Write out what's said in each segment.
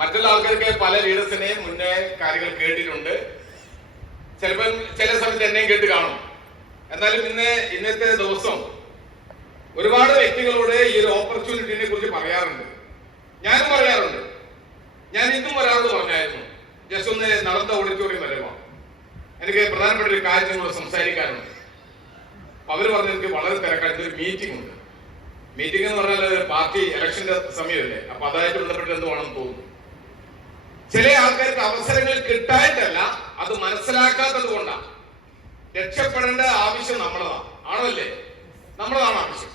മറ്റുള്ള ആൾക്കാർക്ക് പല ലീഡേഴ്സിനെയും മുന്നേ കാര്യങ്ങൾ കേട്ടിട്ടുണ്ട്, ചിലപ്പോൾ ചില സമയത്ത് എന്നെയും കേട്ട് കാണും. എന്നാലും ഇന്നത്തെ ദിവസം ഒരുപാട് വ്യക്തികളോട് ഈ ഒരു ഓപ്പർച്യൂണിറ്റിനെ കുറിച്ച് പറയാറുണ്ട്, ഞാനും പറയാറുണ്ട്. ഞാൻ ഇന്നും ഒരാളോട് പറഞ്ഞായിരുന്നു, ജസ്റ്റ് ഒന്ന് നടന്ന ഓഡിറ്റോറിയം വരുമോ, എനിക്ക് പ്രധാനപ്പെട്ട ഒരു കാര്യം നിങ്ങളോട് സംസാരിക്കാനുണ്ട്. അവര് പറഞ്ഞു എനിക്ക് വളരെ തിരക്കായിട്ട് ഒരു മീറ്റിംഗ് ഉണ്ട്. മീറ്റിംഗ് എന്ന് പറഞ്ഞാൽ പാർട്ടി ഇലക്ഷന്റെ സമയമല്ലേ, അപ്പൊ അതായിട്ട് ബന്ധപ്പെട്ട് എന്ത് വേണമെന്ന് തോന്നുന്നു. ചില ആൾക്കാർക്ക് അവസരങ്ങൾ കിട്ടായിട്ടല്ല, അത് മനസ്സിലാക്കാത്തത് കൊണ്ടാണ്. രക്ഷപ്പെടേണ്ട ആവശ്യം നമ്മളതാണ്, ആണല്ലേ? നമ്മളതാണ് ആവശ്യം.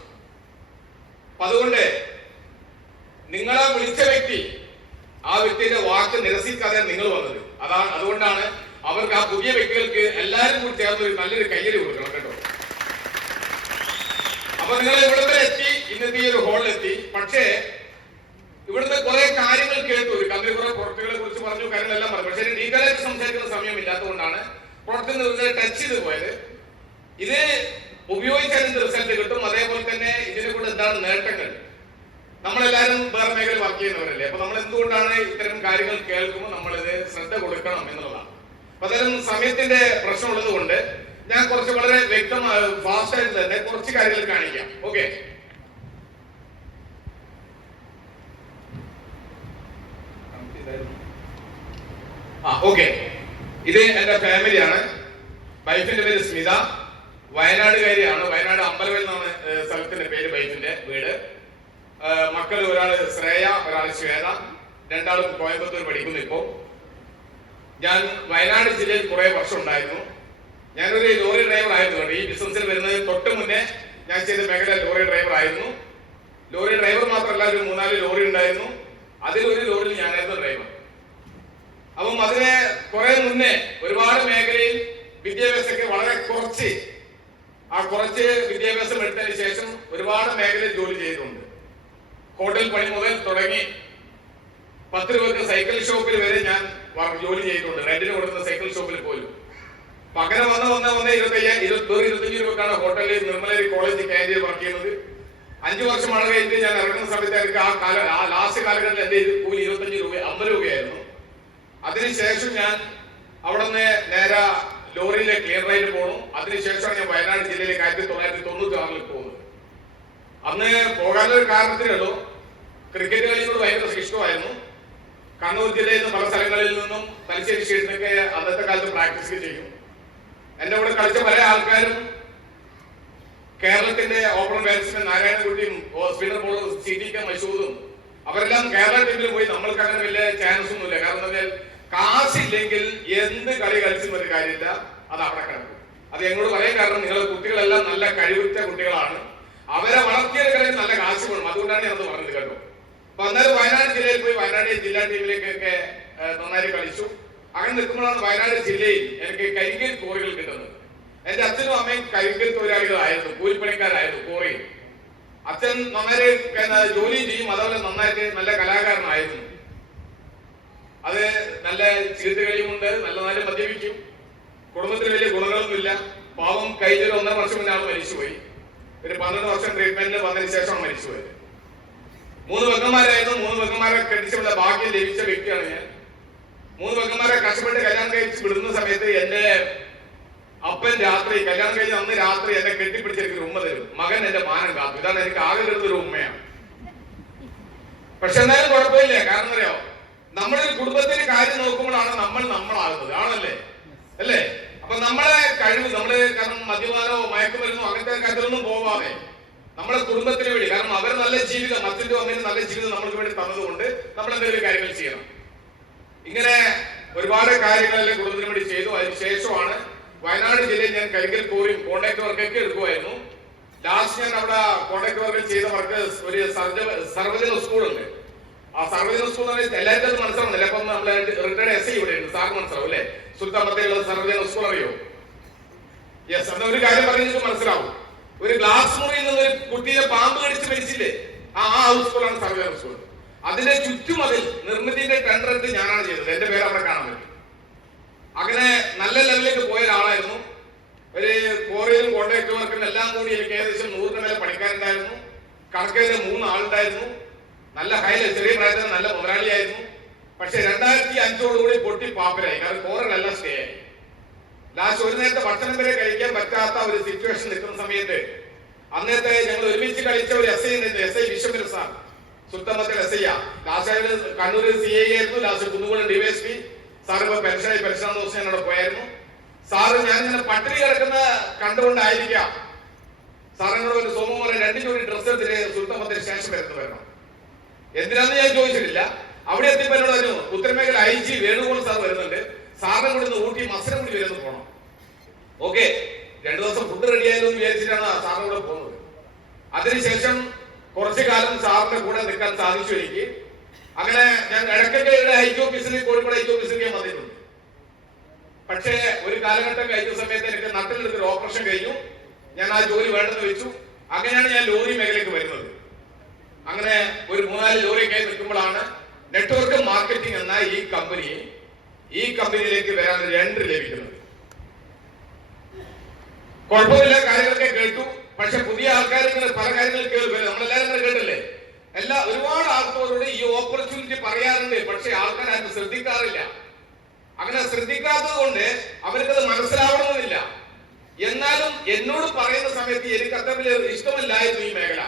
അപ്പൊ അതുകൊണ്ട് നിങ്ങളെ വിളിച്ച വ്യക്തി, ആ വ്യക്തിയുടെ വാക്ക് നിരസിക്കാതെ നിങ്ങൾ വന്നത്, അതുകൊണ്ടാണ് അവർക്ക് ആ പുതിയ വ്യക്തികൾക്ക് എല്ലാവരും കൂടി ചേർന്ന് ഒരു നല്ലൊരു കയ്യടി കൊടുക്കണം കേട്ടോ. അപ്പൊ നിങ്ങൾ ഇവിടെ വരെ എത്തി, ഇന്നത്തെ ഈ ഒരു ഹോളിലെത്തി. പക്ഷേ ഇവിടുന്ന് കുറെ കാര്യങ്ങൾ കേട്ടു, ഒരു കമ്പനി കുറെ പ്രൊഡക്റ്റുകളെ കുറിച്ച് പറഞ്ഞു, കാര്യങ്ങളെല്ലാം പറഞ്ഞു. പക്ഷേ ഡീറ്റെയിൽ ആയിട്ട് സംസാരിക്കുന്ന സമയമില്ലാത്തതുകൊണ്ടാണ് പ്രൊഡക്റ്റ് ടച്ച് ചെയ്ത് പോയത്. ഇത് ഉപയോഗിച്ചാൽ എന്ത് റിസൾട്ട് കിട്ടും, അതേപോലെ തന്നെ ഇതിനെ കൊണ്ട് എന്താണ് നേട്ടങ്ങൾ. നമ്മളെല്ലാവരും വേറെ മേഖല വർക്ക് ചെയ്യുന്നവരല്ലേ, അപ്പൊ നമ്മൾ എന്തുകൊണ്ടാണ് ഇത്തരം കാര്യങ്ങൾ കേൾക്കുമ്പോൾ നമ്മളിത് ശ്രദ്ധ കൊടുക്കണം എന്നുള്ളതാണ്. അപ്പൊ അത്തരം സമയത്തിന്റെ പ്രശ്നമുള്ളത് കൊണ്ട് ഞാൻ കുറച്ച് വളരെ വ്യക്തമായി ഫാസ്റ്റ് ആയിട്ട് തന്നെ കുറച്ച് കാര്യങ്ങൾ കാണിക്കാം. Okay, okay. ഇത് എന്റെ ഫാമിലിയാണ്. വൈഫിന്റെ പേര് സ്മിത, വയനാടുകാരിയാണ്. വയനാട് അമ്പലവയൽ എന്നാണ് സ്ഥലത്തിന്റെ പേര്, വൈഫിന്റെ വീട്. മക്കൾ ഒരാള് ശ്രേയ, ഒരാള് ശ്വേത, രണ്ടാളും കോയമ്പത്തൂർ പഠിക്കുന്നു. ഇപ്പോ ഞാൻ വയനാട് ജില്ലയിൽ കുറെ വർഷം ഉണ്ടായിരുന്നു. ഞാനൊരു ലോറി ഡ്രൈവർ ആയിരുന്നു. ഈ ബിസിനസ്സിൽ വരുന്നതിന് തൊട്ട് മുന്നേ ഞാൻ ചെയ്ത മേഖല ലോറി ഡ്രൈവർ ആയിരുന്നു. ലോറി ഡ്രൈവർ മാത്രമല്ല, ഒരു 3-4 ലോറി ഉണ്ടായിരുന്നു. അതിലൊരു ലോറിയിൽ ഞാനായിരുന്നു ഡ്രൈവർ. അപ്പം അതിനെ കുറെ മുന്നേ ഒരുപാട് മേഖലയിൽ വിദ്യാഭ്യാസമൊക്കെ വളരെ കുറച്ച് വിദ്യാഭ്യാസം എടുത്തതിന് ശേഷം ഒരുപാട് മേഖലയിൽ ജോലി ചെയ്തിട്ടുണ്ട്. ഹോട്ടൽ പണി മുതൽ തുടങ്ങി 10 രൂപയ്ക്ക് സൈക്കിൾ ഷോപ്പിൽ വരെ ഞാൻ ജോലി ചെയ്തിട്ടുണ്ട്, റെന്റിന് കൊടുക്കുന്ന സൈക്കിൾ ഷോപ്പിൽ പോലും. പകരം വന്ന് 25 രൂപക്കാണ് ഹോട്ടലിൽ നിർമ്മലഗിരി കോളേജ് ക്യാൻറ്റീനിൽ വർക്ക് ചെയ്യുന്നത്. 5 വർഷം മഴ കഴിഞ്ഞിട്ട് ഞാൻ ഇറങ്ങുന്ന സമയത്ത് ആ ലാസ്റ്റ് കാലഘട്ടത്തിൽ എന്റെ കൂലി 25 രൂപ 50 രൂപയായിരുന്നു. അതിനുശേഷം ഞാൻ അവിടെ നിന്ന് നേരെ ലോറിയിലെ ക്ലിയറായിട്ട് പോകണം. അതിനുശേഷമാണ് ഞാൻ വയനാട് ജില്ലയിലേക്ക് 1996 പോകുന്നത്. അന്ന് പോകാനൊരു കാരണത്തിനേ ഉള്ളൂ, ക്രിക്കറ്റ് കളിയോട് ഭയങ്കര ഇഷ്ടമായിരുന്നു. കണ്ണൂർ ജില്ലയിൽ നിന്ന് പല സ്ഥലങ്ങളിൽ നിന്നും തലശ്ശേരി സ്റ്റേഷനൊക്കെ അന്നത്തെ കാലത്ത് പ്രാക്ടീസ് ചെയ്യും. എന്റെ കൂടെ കളിച്ച പല ആൾക്കാരും കേരളത്തിന്റെ ഓപ്പൺ ബാറ്റ്സ്മാൻ നാരായണൻകുട്ടിയും സ്പിന്നർ ബോളർ CTK മൈസൂറും അവരെല്ലാം കേരള ടീമിൽ പോയി. നമ്മൾക്ക് അങ്ങനെ വലിയ ചാൻസ് ഒന്നുമില്ല. കാരണം എന്താ വെച്ചാൽ കാശില്ലെങ്കിൽ എന്ത് കളി കളിച്ചും ഒരു കാര്യമില്ല, അത് അവിടെ കിടക്കും. അത് എന്നോട് പറയാൻ കാരണം നിങ്ങളുടെ കുട്ടികളെല്ലാം നല്ല കഴിവുറ്റ കുട്ടികളാണ്, അവരെ വളർത്തിയെടുക്കണമെങ്കിൽ നല്ല കാശ് വേണം. അതുകൊണ്ടാണ് ഞാനത് പറഞ്ഞത് കേട്ടോ. അപ്പൊ അന്നേരം വയനാട് ജില്ലയിൽ പോയി വയനാട് ജില്ലാ ടീമിലേക്കൊക്കെ നന്നായി കളിച്ചു. അങ്ങനെ നിൽക്കുമ്പോഴാണ് വയനാട് ജില്ലയിൽ എനിക്ക് കരിങ്കൽ കോറികൾ കിട്ടുന്നത്. എന്റെ അച്ഛനും അമ്മയും കരിങ്കൽ തൊഴിലാളികളായിരുന്നു, കൂലിപ്പണിക്കാരായിരുന്നു കോറിയിൽ. അച്ഛൻ നന്നായി ജോലി ചെയ്യും, അതുപോലെ നന്നായിട്ട് നല്ല കലാകാരനായിരുന്നു. അത് നല്ല ചീട്ട് കളിയുമുണ്ട്, നല്ല മദ്യപിക്കും. കുടുംബത്തിന് വലിയ ഗുണങ്ങളൊന്നുമില്ല. പാവം കഴിഞ്ഞ 1.5 വർഷം മുന്നേ ആൾ മരിച്ചുപോയി. ഒരു 12 വർഷം ട്രീറ്റ്മെന്റിൽ വന്നതിന് ശേഷമാണ് മരിച്ചുപോയത്. 3 പെങ്ങന്മാരായിരുന്നു. 3 പെങ്ങന്മാരെ കെട്ടിച്ചുള്ള ഭാഗ്യം ലഭിച്ച വ്യക്തിയാണ് ഞാൻ. 3 പെങ്ങന്മാരെ കഷ്ടപ്പെട്ട് കല്യാണം കഴിച്ച് വിടുന്ന സമയത്ത് എന്റെ അപ്പൻ കല്യാണം കഴിഞ്ഞ അന്ന് രാത്രി എന്നെ കെട്ടിപ്പിടിച്ചെനിക്ക് ഉമ്മ തരും. മകൻ എന്റെ മാനം കാത്തു. ഇതാണ് എനിക്ക് ആകെ കിട്ടുന്നൊരു ഉമ്മയാണ്. പക്ഷെ എന്നാലും കുഴപ്പമില്ല. കാരണം അറിയോ, നമ്മളൊരു കുടുംബത്തിന്റെ കാര്യം നോക്കുമ്പോഴാണ് നമ്മളാകുന്നത്, ആണല്ലേ? അല്ലേ? അപ്പൊ നമ്മളെ കഴിവ് കാരണം മദ്യപാനോ മയക്കുമരുന്നോ അങ്ങനത്തെ കാര്യത്തിലൊന്നും പോവാതെ നമ്മളെ കുടുംബത്തിന് വേണ്ടി, കാരണം അവർ നല്ല ജീവിതം, മറ്റൊരു അമ്മേന് നല്ല ജീവിതം നമ്മൾക്ക് വേണ്ടി തന്നതുകൊണ്ട് നമ്മൾ എന്തെങ്കിലും കാര്യങ്ങൾ ചെയ്യണം. ഇങ്ങനെ ഒരുപാട് കാര്യങ്ങളെല്ലാം കുടുംബത്തിന് വേണ്ടി ചെയ്തു. അതിനുശേഷമാണ് വയനാട് ജില്ലയിൽ ഞാൻ കരിങ്കൽ കോറിയും കോൺട്രാക്ട് വർക്കൊക്കെ എടുക്കുമായിരുന്നു. ലാസ്റ്റ് ഞാൻ അവിടെ കോൺട്രാക്ട് വർക്ക് ചെയ്ത വർക്ക് ഒരു സർവജന സ്കൂളുണ്ട്. ആ സർവജന സ്കൂൾ എല്ലാവർക്കും അത് മനസ്സിലാവുന്നില്ല. അപ്പം നമ്മളെ റിട്ടയർഡ് SI ഇവിടെ ഉണ്ട്, സാർ മനസ്സിലാവും അല്ലെ? സുൽത്താൻ ബത്തേരിയുള്ള സർവജന സ്കൂൾ അറിയോ? യെസ്. അന്ന് ഒരു കാര്യം പറഞ്ഞിട്ട് മനസ്സിലാവും. ഒരു ഗ്ലാസ് മുറിയിൽ നിന്ന് ഒരു കുട്ടിയെ പാമ്പ് കടിച്ച് മരിച്ചില്ലേ, ആ ഹൗസ് സ്കൂളാണ് സർവജന സ്കൂൾ. അതിന്റെ ചുറ്റും അതിൽ നിർമ്മിതിന്റെ ടെൻഡർ എടുത്ത് ഞാനാണ് ചെയ്തത്. എന്റെ പേര് അവിടെ കാണാൻ പറ്റും. അങ്ങനെ നല്ല ലെവലിലേക്ക് പോയ ഒരാളായിരുന്നു. ഒരു കോറിയിലും കോൺട്രാക്ട് വർക്കിനും എല്ലാം കൂടി എനിക്ക് ഏകദേശം 100 മേലെ പണിക്കാരുണ്ടായിരുന്നു. കണക്കിന് 3 ആളുണ്ടായിരുന്നു. നല്ല ചെറിയ പ്രായത്തിൽ നല്ല മുതലാളിയായിരുന്നു. പക്ഷെ 2005 പൊട്ടി പാപ്പരായി. കാരണം കോറലെല്ലാം സ്റ്റേ ആയി. ലാസ്റ്റ് ഒരു നേരത്തെ ഭക്ഷണം വരെ കഴിക്കാൻ പറ്റാത്ത ഒരു സിറ്റുവേഷൻ നിൽക്കുന്ന സമയത്ത് അന്നത്തെ ഞങ്ങൾ ഒരുമിച്ച് കളിച്ച ഒരു എസ് ഐ വിശ്വമിൽ സാർ, സുത്തമത്തിൽ എസ് ഐ ലാസ്റ്റ് കണ്ണൂരിൽ CI ആയിരുന്നു, ലാസ്റ്റ് കുന്നുകുളം DYSP സാർ. ഇപ്പൊ പെൻഷൻ ദിവസം എന്നോട് പോയായിരുന്നു സാറ്. ഞാൻ ഇങ്ങനെ പട്ടിണി കിടക്കുന്ന കണ്ടുകൊണ്ടായിരിക്കാം സാറിനോട് ഒരു സോമവാരം 2 ജോഡി ഡ്രസ്സ് എടുത്തിട്ട് സുത്തമത്തിന് ശേഷം വരണം. എന്തിനാന്ന് ഞാൻ ചോദിച്ചിട്ടില്ല. അവിടെ എത്തിയപ്പോ എന്നോട് പറഞ്ഞു ഉത്തരമേഖല IG വേണുഗോപാൽ സാർ വരുന്നുണ്ട്, സാറിനെ കൂടി ഒന്ന് ഊട്ടി മസരം കൂടി വരുന്നു പോകണം. ഓക്കെ, 2 ദിവസം ഫുഡ് റെഡി ആയാലും എന്ന് വിചാരിച്ചിട്ടാണ് സാറിന്റെ കൂടെ പോകുന്നത്. അതിനുശേഷം കുറച്ചു കാലം സാറിന്റെ കൂടെ നിൽക്കാൻ സാധിച്ചു എനിക്ക്. അങ്ങനെ ഞാൻ ഇടയ്ക്കൊക്കെ ഇവിടെ IG ഓഫീസിൽ, കോഴിക്കോട് IG ഓഫീസിൽ ഞാൻ വന്നിട്ടുണ്ട്. പക്ഷേ ഒരു കാലഘട്ടം കഴിഞ്ഞ സമയത്ത് എനിക്ക് നട്ടിലെടുത്തൊരു ഓപ്പറേഷൻ കഴിഞ്ഞു. ഞാൻ ആ ജോലി വേണ്ടെന്ന് വെച്ചു. അങ്ങനെയാണ് ഞാൻ ലോറി മേഖലയ്ക്ക് വരുന്നത്. അങ്ങനെ ഒരു 3-4 ലോറിയൊക്കെ നിൽക്കുമ്പോഴാണ് നെറ്റ്വർക്ക് മാർക്കറ്റിംഗ് എന്ന ഈ കമ്പനിയിലേക്ക് വരാൻ ഒരു എൻട്രി ലഭിക്കുന്നത്. കുഴപ്പമില്ല, കാര്യങ്ങളൊക്കെ കേട്ടു. പക്ഷെ പുതിയ ആൾക്കാർ ഇങ്ങനെ പല കാര്യങ്ങൾ കേൾക്കില്ല. നമ്മളെല്ലാവരും കേട്ടില്ലേ, ഒരുപാട് ആൾക്കാരോട് ഈ ഓപ്പർച്യൂണിറ്റി പറയാറുണ്ട്. പക്ഷെ ആൾക്കാർ അത് ശ്രദ്ധിക്കാറില്ല. അങ്ങനെ ശ്രദ്ധിക്കാത്തത് കൊണ്ട് അവർക്കത് മനസ്സിലാവണമെന്നില്ല. എന്നാലും എന്നോട് പറയുന്ന സമയത്ത് എനിക്ക് അത്ര വലിയ ഇഷ്ടമല്ലായിരുന്നു ഈ മേഖല.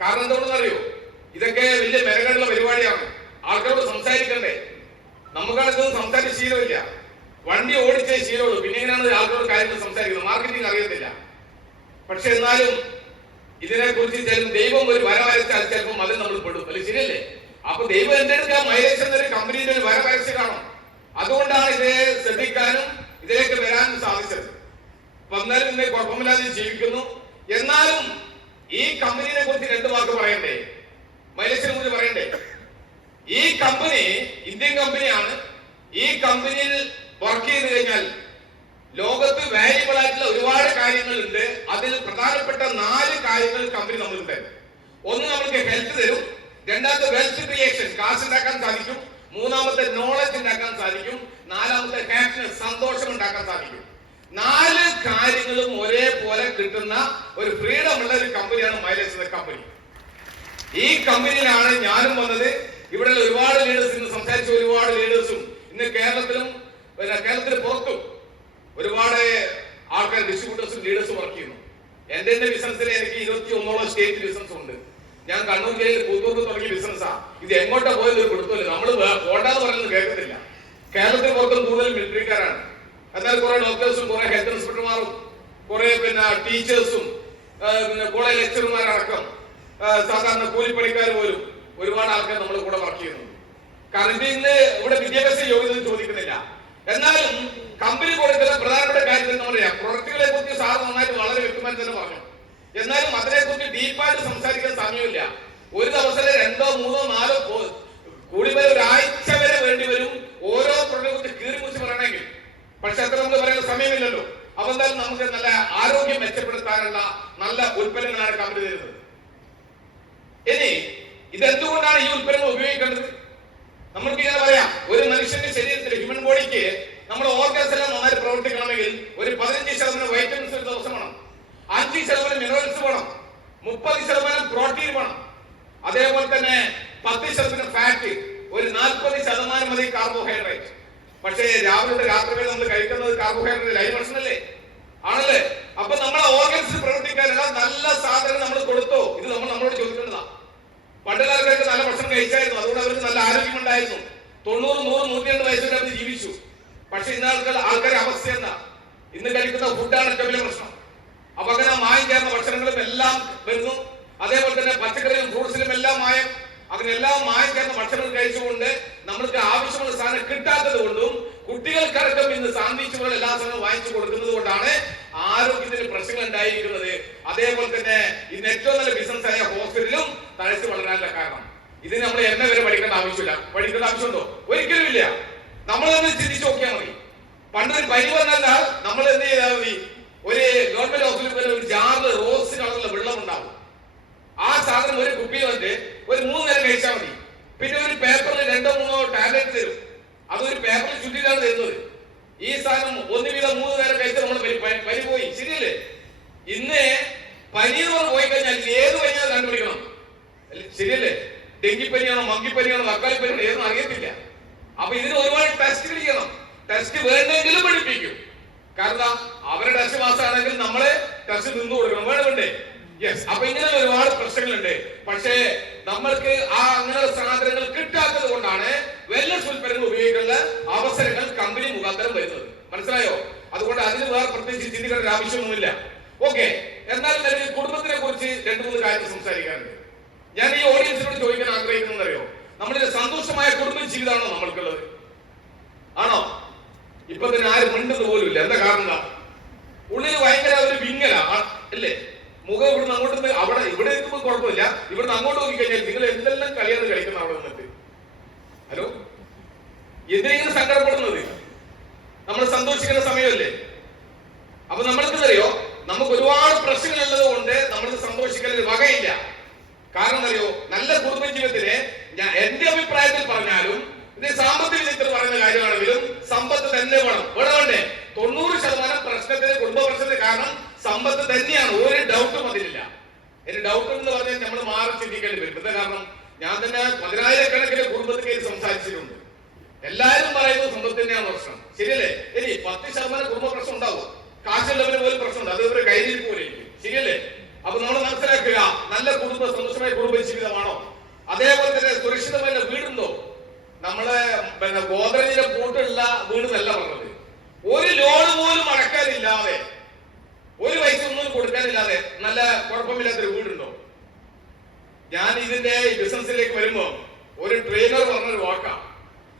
കാരണം എന്താണെന്ന് അറിയോ, ഇതൊക്കെ വലിയ മെനകളുള്ള പരിപാടിയാണ്. ആൾക്കാരോട് സംസാരിക്കണ്ടേ. നമുക്കതൊന്നും സംസാരിച്ച ശീലമില്ല. വണ്ടി ഓടിച്ചേ ശീലമുള്ളൂ. പിന്നെ എങ്ങനെയാണ് ആൾക്കാരോട് കാര്യങ്ങൾ സംസാരിക്കുന്നത്? മാർക്കറ്റിംഗ് അറിയത്തില്ല. പക്ഷെ എന്നാലും ഇതിനെക്കുറിച്ച് ചിലപ്പോൾ ദൈവം ഒരു വര വരച്ചാൽ ചിലപ്പോൾ അതിൽ നമ്മൾ പെടും. അല്ലെ, ശരിയല്ലേ? അപ്പൊ ദൈവം എന്റെ അടുത്ത് മൈലേജ് എന്നൊരു കമ്പനിയുടെ ഒരു വര വരച്ച് കാണും. അതുകൊണ്ടാണ് ഇതേ ശ്രദ്ധിക്കാനും ഇതിലേക്ക് വരാനും സാധിച്ചത്. വന്നാലും ഇന്ന് കുഴപ്പമില്ലാതെ ജീവിക്കുന്നു. എന്നാലും ഈ കമ്പനിയെ കുറിച്ച് 2 വാക്ക് പറയണ്ടേ, മൈലേജിനെ കുറിച്ച് പറയണ്ടേ. ഈ കമ്പനി ഇന്ത്യൻ കമ്പനിയാണ്. ഈ കമ്പനിയിൽ വർക്ക് ചെയ്ത് കഴിഞ്ഞാൽ ലോകത്ത് വാല്യുബിൾ ആയിട്ടുള്ള ഒരുപാട് കാര്യങ്ങളുണ്ട്. അതിൽ പ്രധാനപ്പെട്ട 4 കാര്യങ്ങൾ കമ്പനി നമുക്ക് തരും. ഒന്ന്, നമുക്ക് ഹെൽത്ത് തരും. രണ്ടാമത്തെ വെൽത്ത് ക്രിയേഷൻ, കാശ് ഉണ്ടാക്കാൻ സാധിക്കും. മൂന്നാമത്തെ നോളജ് ഉണ്ടാക്കാൻ സാധിക്കും. നാലാമത്തെ ഹാപ്പിനെസ്, സന്തോഷം ഉണ്ടാക്കാൻ സാധിക്കും. 4 കാര്യങ്ങളും ഒരേപോലെ കിട്ടുന്ന ഒരു ഫ്രീഡം ഉള്ള ഒരു കമ്പനിയാണ് മൈലേജ് എന്ന കമ്പനി. ഈ കമ്പനിയിലാണ് ഞാനും വന്നത്. ഇവിടെ ഒരുപാട് ലീഡേഴ്സ്, ഇന്ന് സംസാരിച്ച ഒരുപാട് ലീഡേഴ്സും ഇന്ന് കേരളത്തിലും കേരളത്തിന് പുറത്തും ഒരുപാട് ആൾക്കാർ ഡിസ്ട്രിബ്യൂട്ടേഴ്സും ലീഡേഴ്സും വർക്ക് ചെയ്യുന്നു. എന്റെ ബിസിനസ്സിൽ എനിക്ക് 21ഓളം സ്റ്റേറ്റ് ബിസിനസ് ഉണ്ട്. ഞാൻ കണ്ണൂർ ജില്ലയിൽ പുത്തൂർക്ക് തുടങ്ങിയ ബിസിനസ്സാ. ഇത് എങ്ങോട്ടാ പോയത് ഒരു കൊടുത്തില്ല. നമ്മൾ പോണ്ടാന്ന് പറയുന്നത് കേൾക്കുന്നില്ല. കേരളത്തിന് പുറത്തും കൂടുതൽ മിലിറ്ററിക്കാരാണ്. എന്നാൽ കുറെ ഡോക്ടേഴ്സും കുറെ ഹെൽത്ത് ഇൻസ്പെക്ടർമാരും കുറെ ടീച്ചേഴ്സും കോളേജ് ലെക്ചർമാരടക്കം സാധാരണ കൂലിപ്പണിക്കാർ പോലും ഒരുപാട് ആൾക്കാർ നമ്മുടെ കൂടെ വർക്ക് ചെയ്യുന്നു. കാരണം ഇന്ന് ഇവിടെ വിദ്യാഭ്യാസ യോഗ്യത ചോദിക്കുന്നില്ല. എന്നാലും കമ്പനി കൊടുക്കുന്ന പ്രധാനപ്പെട്ട കാര്യത്തിൽ എന്താ പറയാ, പ്രൊഡക്റ്റുകളെ കുറിച്ച് സാർ നന്നായിട്ട് വളരെ വ്യക്തമായി തന്നെ പറഞ്ഞു. എന്നാലും അതിനെക്കുറിച്ച് ഡീപ്പായിട്ട് സംസാരിക്കാൻ സമയമില്ല. ഒരു ദിവസത്തെ 2, 3, 4 കൂടി വരെ ഒരാഴ്ച വരെ വേണ്ടി വരും ഓരോ പ്രൊഡക്റ്റിനെ കുറിച്ച് കീറിമുറിച്ച് പറയണമെങ്കിൽ. പക്ഷെ അത്ര നമുക്ക് പറയാൻ സമയമില്ലല്ലോ. അപ്പൊ എന്തായാലും നമുക്ക് നല്ല ആരോഗ്യം മെച്ചപ്പെടുത്താനുള്ള നല്ല ഉൽപ്പന്നങ്ങളാണ് കമ്പനി തരുന്നത്. ഇനി ഇതെന്തുകൊണ്ടാണ് ഈ ഉൽപ്പന്നങ്ങൾ ഉപയോഗിക്കേണ്ടത്? നമ്മൾക്ക് ഇങ്ങനെ പറയാം, ഒരു മനുഷ്യന്റെ ശരീരത്തിൽ ഹ്യൂമൻ ബോഡിക്ക് നമ്മുടെ ഓർഗൻസ് എല്ലാം നന്നായി പ്രവർത്തിക്കണമെങ്കിൽ ഒരു 15% വൈറ്റമിൻസ് ഒരു ദിവസം വേണം, 5% മിനറൽസ് വേണം, 30% പ്രോട്ടീൻ വേണം, അതേപോലെ തന്നെ 10% ഫാറ്റ്, ഒരു 40% മതി കാർബോഹൈഡ്രേറ്റ്. പക്ഷേ രാവിലെ രാത്രി വരെ നമ്മൾ കഴിക്കുന്നത് കാർബോഹൈഡ്രേറ്റ് ലൈവ് ഭക്ഷണമല്ലേ, ആണല്ലേ? അപ്പൊ നമ്മളെ ഓർഗൻസ് പ്രവർത്തിക്കാനുള്ള നല്ല സാധനം നമ്മൾ കൊടുത്തോ? ഇത് നമ്മളോട് ചോദിക്കേണ്ടതാ. പണ്ടുള്ള ആൾക്കാർക്ക് നല്ല ഭക്ഷണം കഴിച്ചായിരുന്നു, അതുകൊണ്ട് അവർക്ക് നല്ല ആരോഗ്യമുണ്ടായിരുന്നു. 90, 100, 102 വയസ്സ് വരെ അവർ ജീവിച്ചു. പക്ഷെ ഇന്ന് ആൾക്കാരുടെ അവസ്ഥ എന്താ? ഇന്ന് കഴിക്കുന്ന ഫുഡാണ് ഏറ്റവും വലിയ പ്രശ്നം. അപ്പൊ അങ്ങനെ മായം ചേർന്ന ഭക്ഷണങ്ങളും എല്ലാം വരുന്നു. അതേപോലെ തന്നെ പച്ചക്കറിയിലും ഫ്രൂട്ട്സിലും എല്ലാം മായം. അതിനെല്ലാം മായം ചേർന്ന ഭക്ഷണം കഴിച്ചുകൊണ്ട് നമ്മൾക്ക് ആവശ്യമുള്ള സാധനം കിട്ടാത്തത് കൊണ്ടും കുട്ടികൾക്കടക്കം ഇന്ന് സാന്ത്വനങ്ങൾ എല്ലാ സാധനവും വാങ്ങിച്ചു കൊടുക്കുന്നത് കൊണ്ടാണ് ആരോഗ്യത്തിന് പ്രശ്നങ്ങൾ ഉണ്ടായിരിക്കുന്നത്. അതേപോലെ തന്നെ ഇന്ന് ഏറ്റവും നല്ല ബിസിനസ് ആയ ഹോസ്പിറ്റലും തഴച്ചു വളരാനുള്ള കാരണം. ഇതിന് നമ്മൾ എന്നെ വരെ പഠിക്കേണ്ട ആവശ്യമില്ല. പഠിക്കേണ്ട ആവശ്യമുണ്ടോ? ഒരിക്കലും ഇല്ല. നമ്മളൊന്ന് ചിന്തിച്ചു നോക്കിയാൽ മതി. പണ്ടൊരു പനി വന്നാൽ നമ്മൾ എന്ത് ചെയ്താൽ മതി? ഒരു ഗവൺമെന്റ് ഹോസ്പിറ്റലിൽ ഒരു ജാറിൽ റോസ് കളറുള്ള വെള്ളം ഉണ്ടാവും. ആ സാധനം ഒരു കുപ്പി വന്നിട്ട് ഒരു 3 നേരം കഴിച്ചാൽ മതി. പിന്നെ ഒരു പേപ്പറിൽ 2, 3 ടാബ്ലറ്റ് തരും. അതൊരു പേപ്പറിൽ ചുറ്റിട്ടാണ് തരുന്നത്. ഈ സാധനം 1 വീതം 3 നേരം കഴിച്ചാൽ നമ്മൾ പനി പോയി. ശരിയല്ലേ? ഇന്ന് പനി എന്ന് പറഞ്ഞ് പോയി കഴിഞ്ഞാൽ ഏത് പനിയാണെന്ന് കണ്ടുപിടിക്കണം. ശരിയല്ലേ? ഡെങ്കിപ്പനിയാണോ, മങ്കിപ്പനിയാണോ, തക്കാളിപ്പനിയാണോ ഏതൊന്നും അറിയത്തില്ല. അപ്പൊ ഇതിന് ഒരുപാട് ടെസ്റ്റ് ചെയ്യണം. ടെസ്റ്റ് വേണ്ടെങ്കിലും പഠിപ്പിക്കും. കാരണം അവരുടെ ടെസ്റ്റ് മാസമാണെങ്കിൽ നമ്മളെ ടെസ്റ്റ് നിന്ന് കൊടുക്കണം, വേണ്ടേ? യെസ്. അപ്പൊ ഇങ്ങനെ ഒരുപാട് പ്രശ്നങ്ങളുണ്ട്. പക്ഷേ നമ്മൾക്ക് അങ്ങനെ സാധനങ്ങൾ കിട്ടാത്തത് കൊണ്ടാണ് വെൽനസ് ഉൽപ്പന്നങ്ങൾ ഉപയോഗിക്കുന്ന അവസരങ്ങൾ കമ്പനി മുഖാന്തരം വരുന്നത്. മനസ്സിലായോ? അതുകൊണ്ട് അതിന് വേറെ പ്രത്യേകിച്ച് ചിന്തിക്കേണ്ട ആവശ്യമൊന്നുമില്ല. ഓക്കെ. എന്നാൽ കുടുംബത്തിനെ കുറിച്ച് 2-3 കാര്യങ്ങൾ സംസാരിക്കാറുണ്ട്. ഞാൻ ഈ ഓഡിയൻസിനോട് ചോദിക്കാൻ ആഗ്രഹിക്കുന്നത് അറിയോ, നമ്മുടെ സന്തോഷമായ കുടുംബ ജീവിതമാണോ നമ്മൾക്കുള്ളത്? ആണോ? ഇപ്പൊ തന്നെ ആരും മിണ്ടുന്നത് പോലും ഇല്ല. എന്താ കാരണം? ഉള്ളിൽ ഭയങ്കര ഒരു വിങ്ങല അല്ലേ? മുഖം ഇവിടുന്ന് അങ്ങോട്ട് അവിടെ ഇവിടെ എത്തുമ്പോൾ കുഴപ്പമില്ല, ഇവിടുന്ന് അങ്ങോട്ട് നോക്കിക്കഴിഞ്ഞാൽ നിങ്ങൾ എന്തെല്ലാം കളിയാണ് കളിക്കുന്നത് അവിടെ നിന്നിട്ട്. ഹലോ, എന്തിനെങ്കിലും സങ്കടപ്പെടുന്നത്? നമ്മൾ സന്തോഷിക്കുന്ന സമയമല്ലേ? അപ്പൊ നമ്മൾക്കറിയോ, നമുക്ക് ഒരുപാട് പ്രശ്നങ്ങൾ ഉള്ളത് കൊണ്ട് നമ്മൾക്ക് സന്തോഷിക്കാൻ വകയില്ല. കാരണം അറിയോ, നല്ല കുടുംബ ജീവിതത്തിന് എന്റെ അഭിപ്രായത്തിൽ പറഞ്ഞാലും ഇത് സാമ്പത്തിക വിദഗ്ധർ പറയുന്ന കാര്യമാണെങ്കിലും സമ്പത്ത് തന്നെ വേണ്ടേ? 90% പ്രശ്നത്തിന് കുടുംബ പ്രശ്നത്തിന് കാരണം സമ്പത്ത് തന്നെയാണ്. ഒരു ഡൗട്ടും അതിലില്ല. എന്റെ ഡൗട്ട് എന്ന് പറഞ്ഞാൽ നമ്മൾ മാറി ചിന്തിക്കേണ്ടി വരും. എന്താ കാരണം? ഞാൻ തന്നെ 10,000-കണക്കിന് കുടുംബത്തിൽ സംസാരിച്ചിട്ടുണ്ട്. എല്ലാരും പറയുന്നത് സമ്പത്ത് തന്നെയാണ് പ്രശ്നം. ശരിയല്ലേ? ഇനി 10% കുടുംബ പ്രശ്നം ഉണ്ടാവും. കാശുള്ളവന് പോലും പ്രശ്നമുണ്ട്, അത് ഇവരുടെ കയ്യിൽ പോലെ ഇരിക്കും. ശരിയല്ലേ? അപ്പൊ നമ്മൾ മനസ്സിലാക്കുക, നല്ല കുടുംബ സന്തോഷമായ കുടുംബ ജീവിതമാണോ? അതേപോലെ തന്നെ സുരക്ഷിതമായ വീടുണ്ടോ? നമ്മളെ ഗോദ്രേജിന്റെ പൂട്ടുള്ള വീടെന്നല്ല പറഞ്ഞത്. ഒരു ലോൺ പോലും അടക്കാനില്ലാതെ, ഒരു പൈസ ഒന്നും കൊടുക്കാനില്ലാതെ നല്ല കുഴപ്പമില്ലാത്തൊരു വീടുണ്ടോ? ഞാൻ ഇതിന്റെ ബിസിനസ്സിലേക്ക് വരുമ്പോ ഒരു ട്രെയിനർ പറഞ്ഞൊരു വാക്കാണ്,